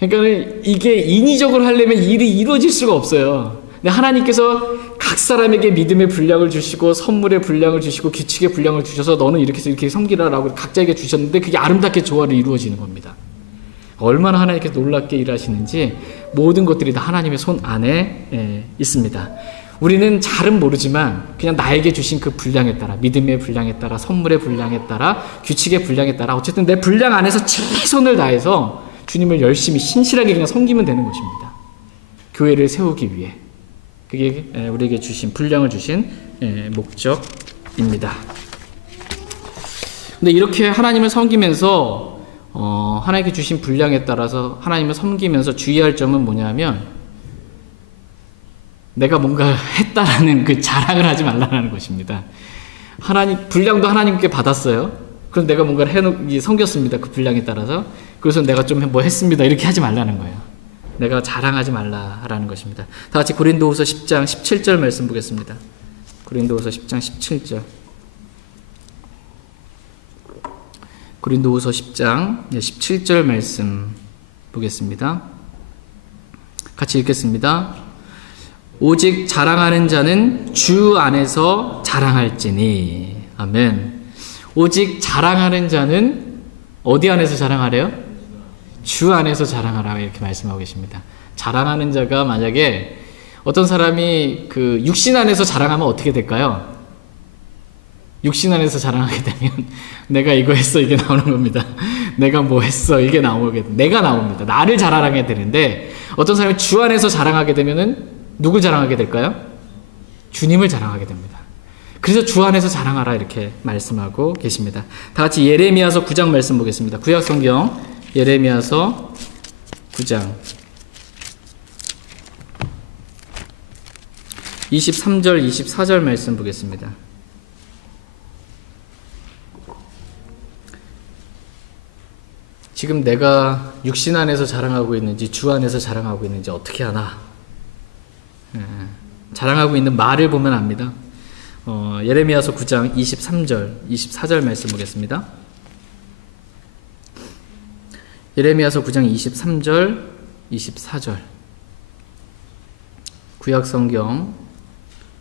그러니까 이게 인위적으로 하려면 일이 이루어질 수가 없어요. 근데 하나님께서 각 사람에게 믿음의 분량을 주시고 선물의 분량을 주시고 규칙의 분량을 주셔서 너는 이렇게 해서 이렇게 섬기라라고 각자에게 주셨는데 그게 아름답게 조화를 이루어지는 겁니다. 얼마나 하나님께서 놀랍게 일하시는지 모든 것들이 다 하나님의 손 안에 있습니다. 우리는 잘은 모르지만 그냥 나에게 주신 그 분량에 따라 믿음의 분량에 따라 선물의 분량에 따라 규칙의 분량에 따라 어쨌든 내 분량 안에서 최선을 다해서 주님을 열심히 신실하게 그냥 섬기면 되는 것입니다. 교회를 세우기 위해 그게 우리에게 주신 분량을 주신 목적입니다. 근데 이렇게 하나님을 섬기면서 하나님께 주신 분량에 따라서 하나님을 섬기면서 주의할 점은 뭐냐면 내가 뭔가 했다라는 그 자랑을 하지 말라는 것입니다. 분량도 하나님께 받았어요. 그럼 내가 뭔가를 섬겼습니다. 그 분량에 따라서. 그래서 내가 좀 뭐 했습니다. 이렇게 하지 말라는 거예요. 내가 자랑하지 말라라는 것입니다. 다 같이 고린도후서 10장 17절 말씀 보겠습니다. 고린도후서 10장 17절. 고린도후서 10장 17절 말씀 보겠습니다. 같이 읽겠습니다. 오직 자랑하는 자는 주 안에서 자랑할지니. 아멘. 오직 자랑하는 자는 어디 안에서 자랑하래요? 주 안에서 자랑하라 이렇게 말씀하고 계십니다. 자랑하는 자가 만약에 어떤 사람이 그 육신 안에서 자랑하면 어떻게 될까요? 육신 안에서 자랑하게 되면 내가 이거 했어 이게 나오는 겁니다. 내가 뭐 했어 이게 나오게 내가 나옵니다. 나를 자랑하게 되는데 어떤 사람이 주 안에서 자랑하게 되면은 누굴 자랑하게 될까요? 주님을 자랑하게 됩니다. 그래서 주 안에서 자랑하라 이렇게 말씀하고 계십니다. 다 같이 예레미야서 9장 말씀 보겠습니다. 구약 성경 예레미야서 9장 23절 24절 말씀 보겠습니다. 지금 내가 육신 안에서 자랑하고 있는지 주 안에서 자랑하고 있는지 어떻게 하나? 자랑하고 있는 말을 보면 압니다. 예레미야서 9장 23절 24절 말씀 보겠습니다. 예레미야서 9장 23절 24절 구약성경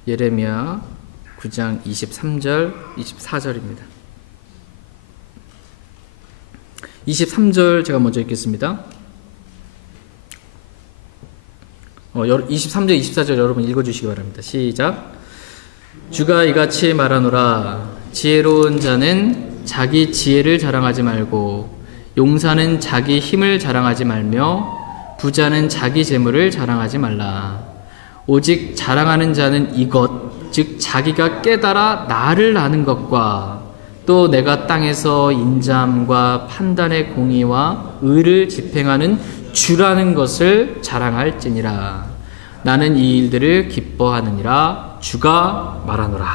예레미야 9장 23절 24절입니다. 23절 제가 먼저 읽겠습니다. 23절 24절 여러분 읽어주시기 바랍니다. 시작. 주가 이같이 말하노라. 지혜로운 자는 자기 지혜를 자랑하지 말고 용사는 자기 힘을 자랑하지 말며 부자는 자기 재물을 자랑하지 말라. 오직 자랑하는 자는 이것 즉 자기가 깨달아 나를 아는 것과 또 내가 땅에서 인자함과 판단의 공의와 의를 집행하는 주라는 것을 자랑할지니라. 나는 이 일들을 기뻐하느니라. 주가 말하노라.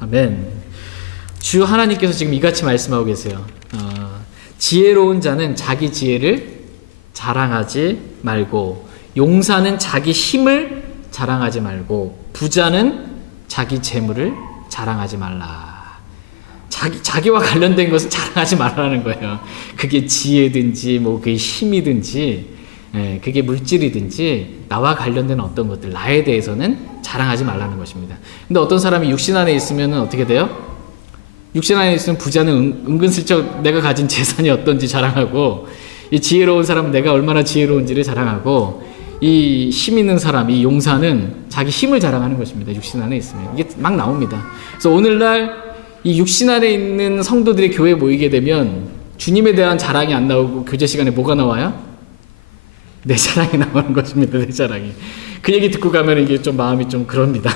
아멘. 주 하나님께서 지금 이같이 말씀하고 계세요. 지혜로운 자는 자기 지혜를 자랑하지 말고 용사는 자기 힘을 자랑하지 말고 부자는 자기 재물을 자랑하지 말라. 자기와 관련된 것은 자랑하지 말라는 거예요. 그게 지혜든지 뭐 그게 힘이든지 그게 물질이든지 나와 관련된 어떤 것들 나에 대해서는 자랑하지 말라는 것입니다. 근데 어떤 사람이 육신 안에 있으면 어떻게 돼요? 육신 안에 있으면 부자는 은근슬쩍 내가 가진 재산이 어떤지 자랑하고 이 지혜로운 사람은 내가 얼마나 지혜로운지를 자랑하고 이 힘 있는 사람, 이 용사는 자기 힘을 자랑하는 것입니다. 육신 안에 있으면 이게 막 나옵니다. 그래서 오늘날 이 육신 안에 있는 성도들이 교회에 모이게 되면 주님에 대한 자랑이 안 나오고 교제 시간에 뭐가 나와요? 내 자랑이 나오는 것입니다. 내 자랑이. 그 얘기 듣고 가면 이게 좀 마음이 좀 그럽니다.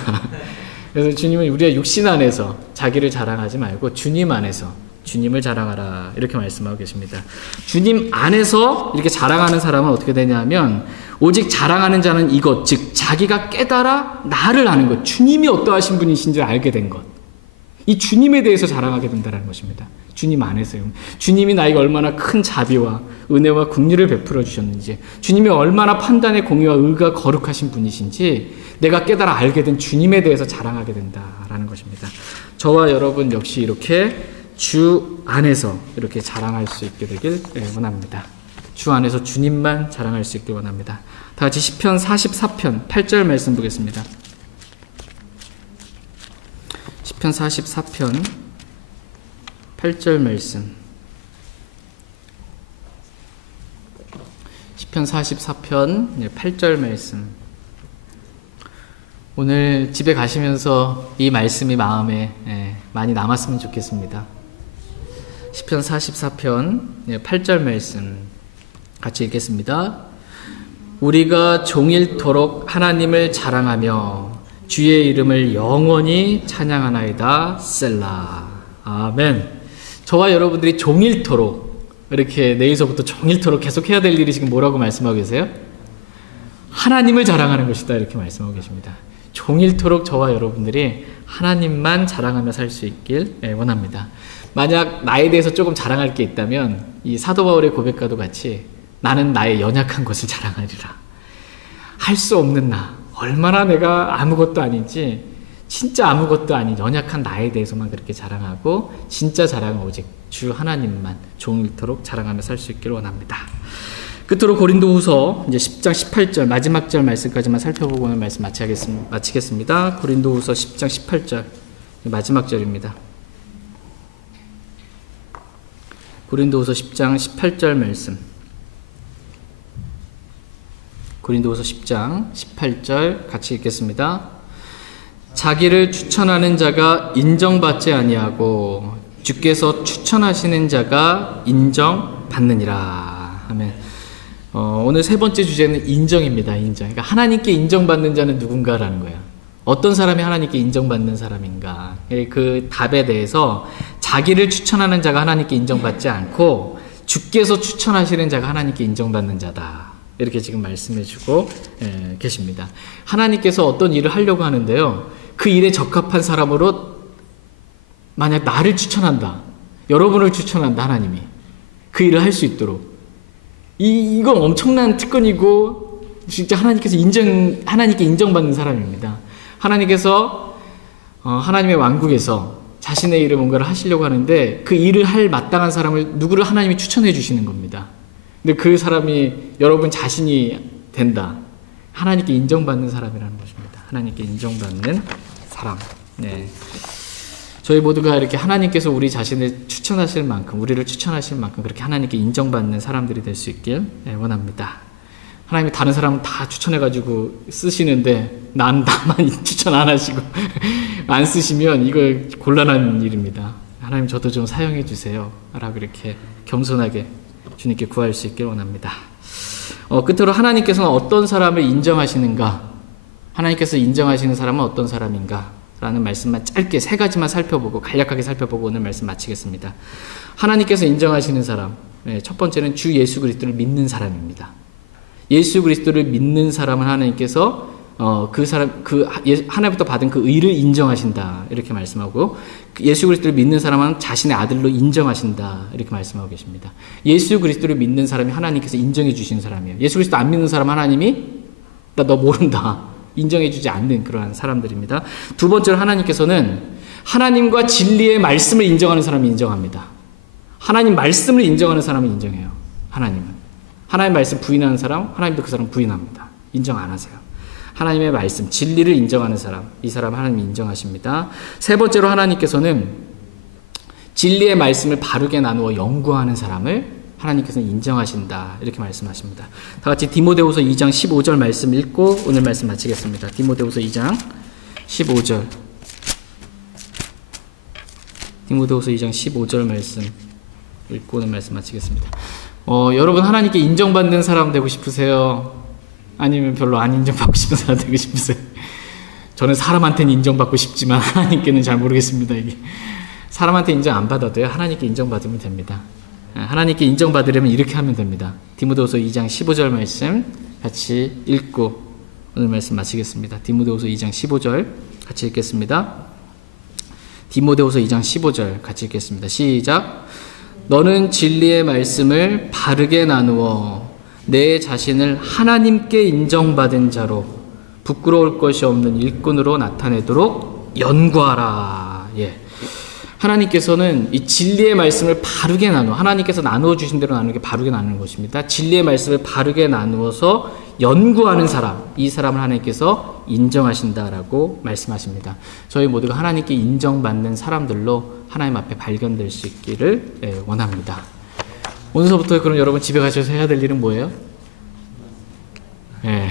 그래서 주님은 우리가 육신 안에서 자기를 자랑하지 말고 주님 안에서 주님을 자랑하라 이렇게 말씀하고 계십니다. 주님 안에서 이렇게 자랑하는 사람은 어떻게 되냐면 오직 자랑하는 자는 이것, 즉 자기가 깨달아 나를 아는 것, 주님이 어떠하신 분이신지를 알게 된 것, 이 주님에 대해서 자랑하게 된다는 것입니다. 주님 안에서요. 주님이 나에게 얼마나 큰 자비와 은혜와 긍휼을 베풀어 주셨는지, 주님이 얼마나 판단의 공의와 의가 거룩하신 분이신지 내가 깨달아 알게 된 주님에 대해서 자랑하게 된다라는 것입니다. 저와 여러분 역시 이렇게 주 안에서 이렇게 자랑할 수 있게 되길 원합니다. 주 안에서 주님만 자랑할 수 있길 원합니다. 다 같이 시편 44편 8절 말씀 보겠습니다. 시편 44편 8절 말씀. 시편 44편 8절 말씀. 오늘 집에 가시면서 이 말씀이 마음에 많이 남았으면 좋겠습니다. 시편 44편 8절 말씀 같이 읽겠습니다. 우리가 종일토록 하나님을 자랑하며 주의 이름을 영원히 찬양하나이다. 셀라. 아멘. 저와 여러분들이 종일토록, 이렇게 내일서부터 종일토록 계속 해야 될 일이 지금 뭐라고 말씀하고 계세요? 하나님을 자랑하는 것이다, 이렇게 말씀하고 계십니다. 종일토록 저와 여러분들이 하나님만 자랑하며 살 수 있길 원합니다. 만약 나에 대해서 조금 자랑할 게 있다면 이 사도 바울의 고백과도 같이 나는 나의 연약한 것을 자랑하리라. 할 수 없는 나, 얼마나 내가 아무것도 아닌지, 진짜 아무것도 아닌 연약한 나에 대해서만 그렇게 자랑하고, 진짜 자랑은 오직 주 하나님만 종일토록 자랑하며 살 수 있기를 원합니다. 끝으로 고린도후서 이제 10장 18절 마지막 절 말씀까지만 살펴보고 오늘 말씀 마치겠습니다. 고린도후서 10장 18절 마지막 절입니다. 고린도후서 10장 18절 말씀. 고린도후서 10장 18절 같이 읽겠습니다. 자기를 추천하는 자가 인정받지 아니하고 주께서 추천하시는 자가 인정받느니라. 아멘. 오늘 세 번째 주제는 인정입니다. 인정. 그러니까 하나님께 인정받는 자는 누군가라는 거예요. 어떤 사람이 하나님께 인정받는 사람인가. 그 답에 대해서 자기를 추천하는 자가 하나님께 인정받지 않고 주께서 추천하시는 자가 하나님께 인정받는 자다. 이렇게 지금 말씀해주고 계십니다. 하나님께서 어떤 일을 하려고 하는데요, 그 일에 적합한 사람으로 만약 나를 추천한다, 여러분을 추천한다, 하나님이 그 일을 할 수 있도록, 이건 엄청난 특권이고 진짜 하나님께 인정받는 사람입니다. 하나님께서 하나님의 왕국에서 자신의 일을 뭔가를 하시려고 하는데 그 일을 할 마땅한 사람을 누구를 하나님이 추천해 주시는 겁니다. 근데 그 사람이 여러분 자신이 된다. 하나님께 인정받는 사람이라는 것입니다. 하나님께 인정받는 사람. 네. 저희 모두가 이렇게 하나님께서 우리 자신을 추천하실 만큼, 우리를 추천하실 만큼 그렇게 하나님께 인정받는 사람들이 될 수 있길 원합니다. 하나님이 다른 사람은 다 추천해가지고 쓰시는데 나만 추천 안 하시고 안 쓰시면 이거 곤란한 일입니다. 하나님 저도 좀 사용해 주세요 라고 이렇게 겸손하게 주님께 구할 수 있길 원합니다. 끝으로 하나님께서는 어떤 사람을 인정하시는가, 하나님께서 인정하시는 사람은 어떤 사람인가 라는 말씀만 짧게 세 가지만 살펴보고 간략하게 살펴보고 오늘 말씀 마치겠습니다. 하나님께서 인정하시는 사람, 첫 번째는 주 예수 그리스도를 믿는 사람입니다. 예수 그리스도를 믿는 사람은 하나님께서 하나님부터 받은 그 의를 인정하신다 이렇게 말씀하고, 예수 그리스도를 믿는 사람은 자신의 아들로 인정하신다 이렇게 말씀하고 계십니다. 예수 그리스도를 믿는 사람이 하나님께서 인정해 주시는 사람이에요. 예수 그리스도 안 믿는 사람 하나님이 너 모른다 인정해 주지 않는 그러한 사람들입니다. 두 번째로 하나님께서는 하나님과 진리의 말씀을 인정하는 사람이 인정합니다. 하나님 말씀을 인정하는 사람이 인정해요. 하나님 말씀 부인하는 사람, 하나님도 그 사람 부인합니다. 인정 안 하세요. 하나님의 말씀, 진리를 인정하는 사람, 이 사람 하나님이 인정하십니다. 세 번째로 하나님께서는 진리의 말씀을 바르게 나누어 연구하는 사람을 하나님께서는 인정하신다 이렇게 말씀하십니다. 다 같이 디모데후서 2장 15절 말씀 읽고 오늘 말씀 마치겠습니다. 디모데후서 2장 15절. 디모데후서 2장 15절 말씀 읽고 오늘 말씀 마치겠습니다. 여러분 하나님께 인정받는 사람 되고 싶으세요? 아니면 별로 안 인정받고 싶은 사람 되고 싶으세요? 저는 사람한테는 인정받고 싶지만 하나님께는 잘 모르겠습니다. 이게 사람한테 인정 안 받아도요, 하나님께 인정받으면 됩니다. 하나님께 인정받으려면 이렇게 하면 됩니다. 디모데후서 2장 15절 말씀 같이 읽고 오늘 말씀 마치겠습니다. 디모데후서 2장 15절 같이 읽겠습니다. 디모데후서 2장 15절 같이 읽겠습니다. 시작. 너는 진리의 말씀을 바르게 나누어 내 자신을 하나님께 인정받은 자로 부끄러울 것이 없는 일꾼으로 나타내도록 연구하라. 예. 하나님께서는 이 진리의 말씀을 바르게 나누어, 하나님께서 나누어 주신 대로 나누는 게 바르게 나누는 것입니다. 진리의 말씀을 바르게 나누어서 연구하는 사람, 이 사람을 하나님께서 인정하신다라고 말씀하십니다. 저희 모두가 하나님께 인정받는 사람들로 하나님 앞에 발견될 수 있기를 원합니다. 오늘서부터 그럼 여러분 집에 가셔서 해야 될 일은 뭐예요? 네.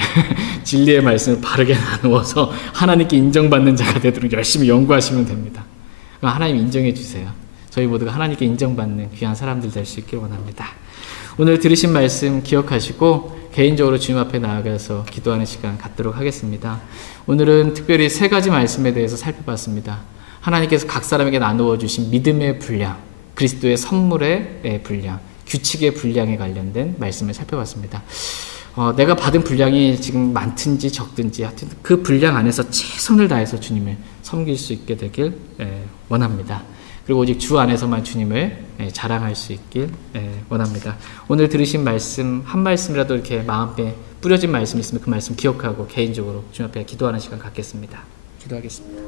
진리의 말씀을 바르게 나누어서 하나님께 인정받는 자가 되도록 열심히 연구하시면 됩니다. 하나님 인정해 주세요. 저희 모두가 하나님께 인정받는 귀한 사람들 될 수 있길 원합니다. 오늘 들으신 말씀 기억하시고 개인적으로 주님 앞에 나아가서 기도하는 시간 갖도록 하겠습니다. 오늘은 특별히 세 가지 말씀에 대해서 살펴봤습니다. 하나님께서 각 사람에게 나누어 주신 믿음의 분량, 그리스도의 선물의 분량, 규칙의 분량에 관련된 말씀을 살펴봤습니다. 내가 받은 분량이 지금 많든지 적든지 하여튼 그 분량 안에서 최선을 다해서 주님을 섬길 수 있게 되길 원합니다. 그리고 오직 주 안에서만 주님을 자랑할 수 있길 원합니다. 오늘 들으신 말씀 한 말씀이라도 이렇게 마음에 뿌려진 말씀이 있으면 그 말씀 기억하고 개인적으로 주님 앞에 기도하는 시간 갖겠습니다. 기도하겠습니다.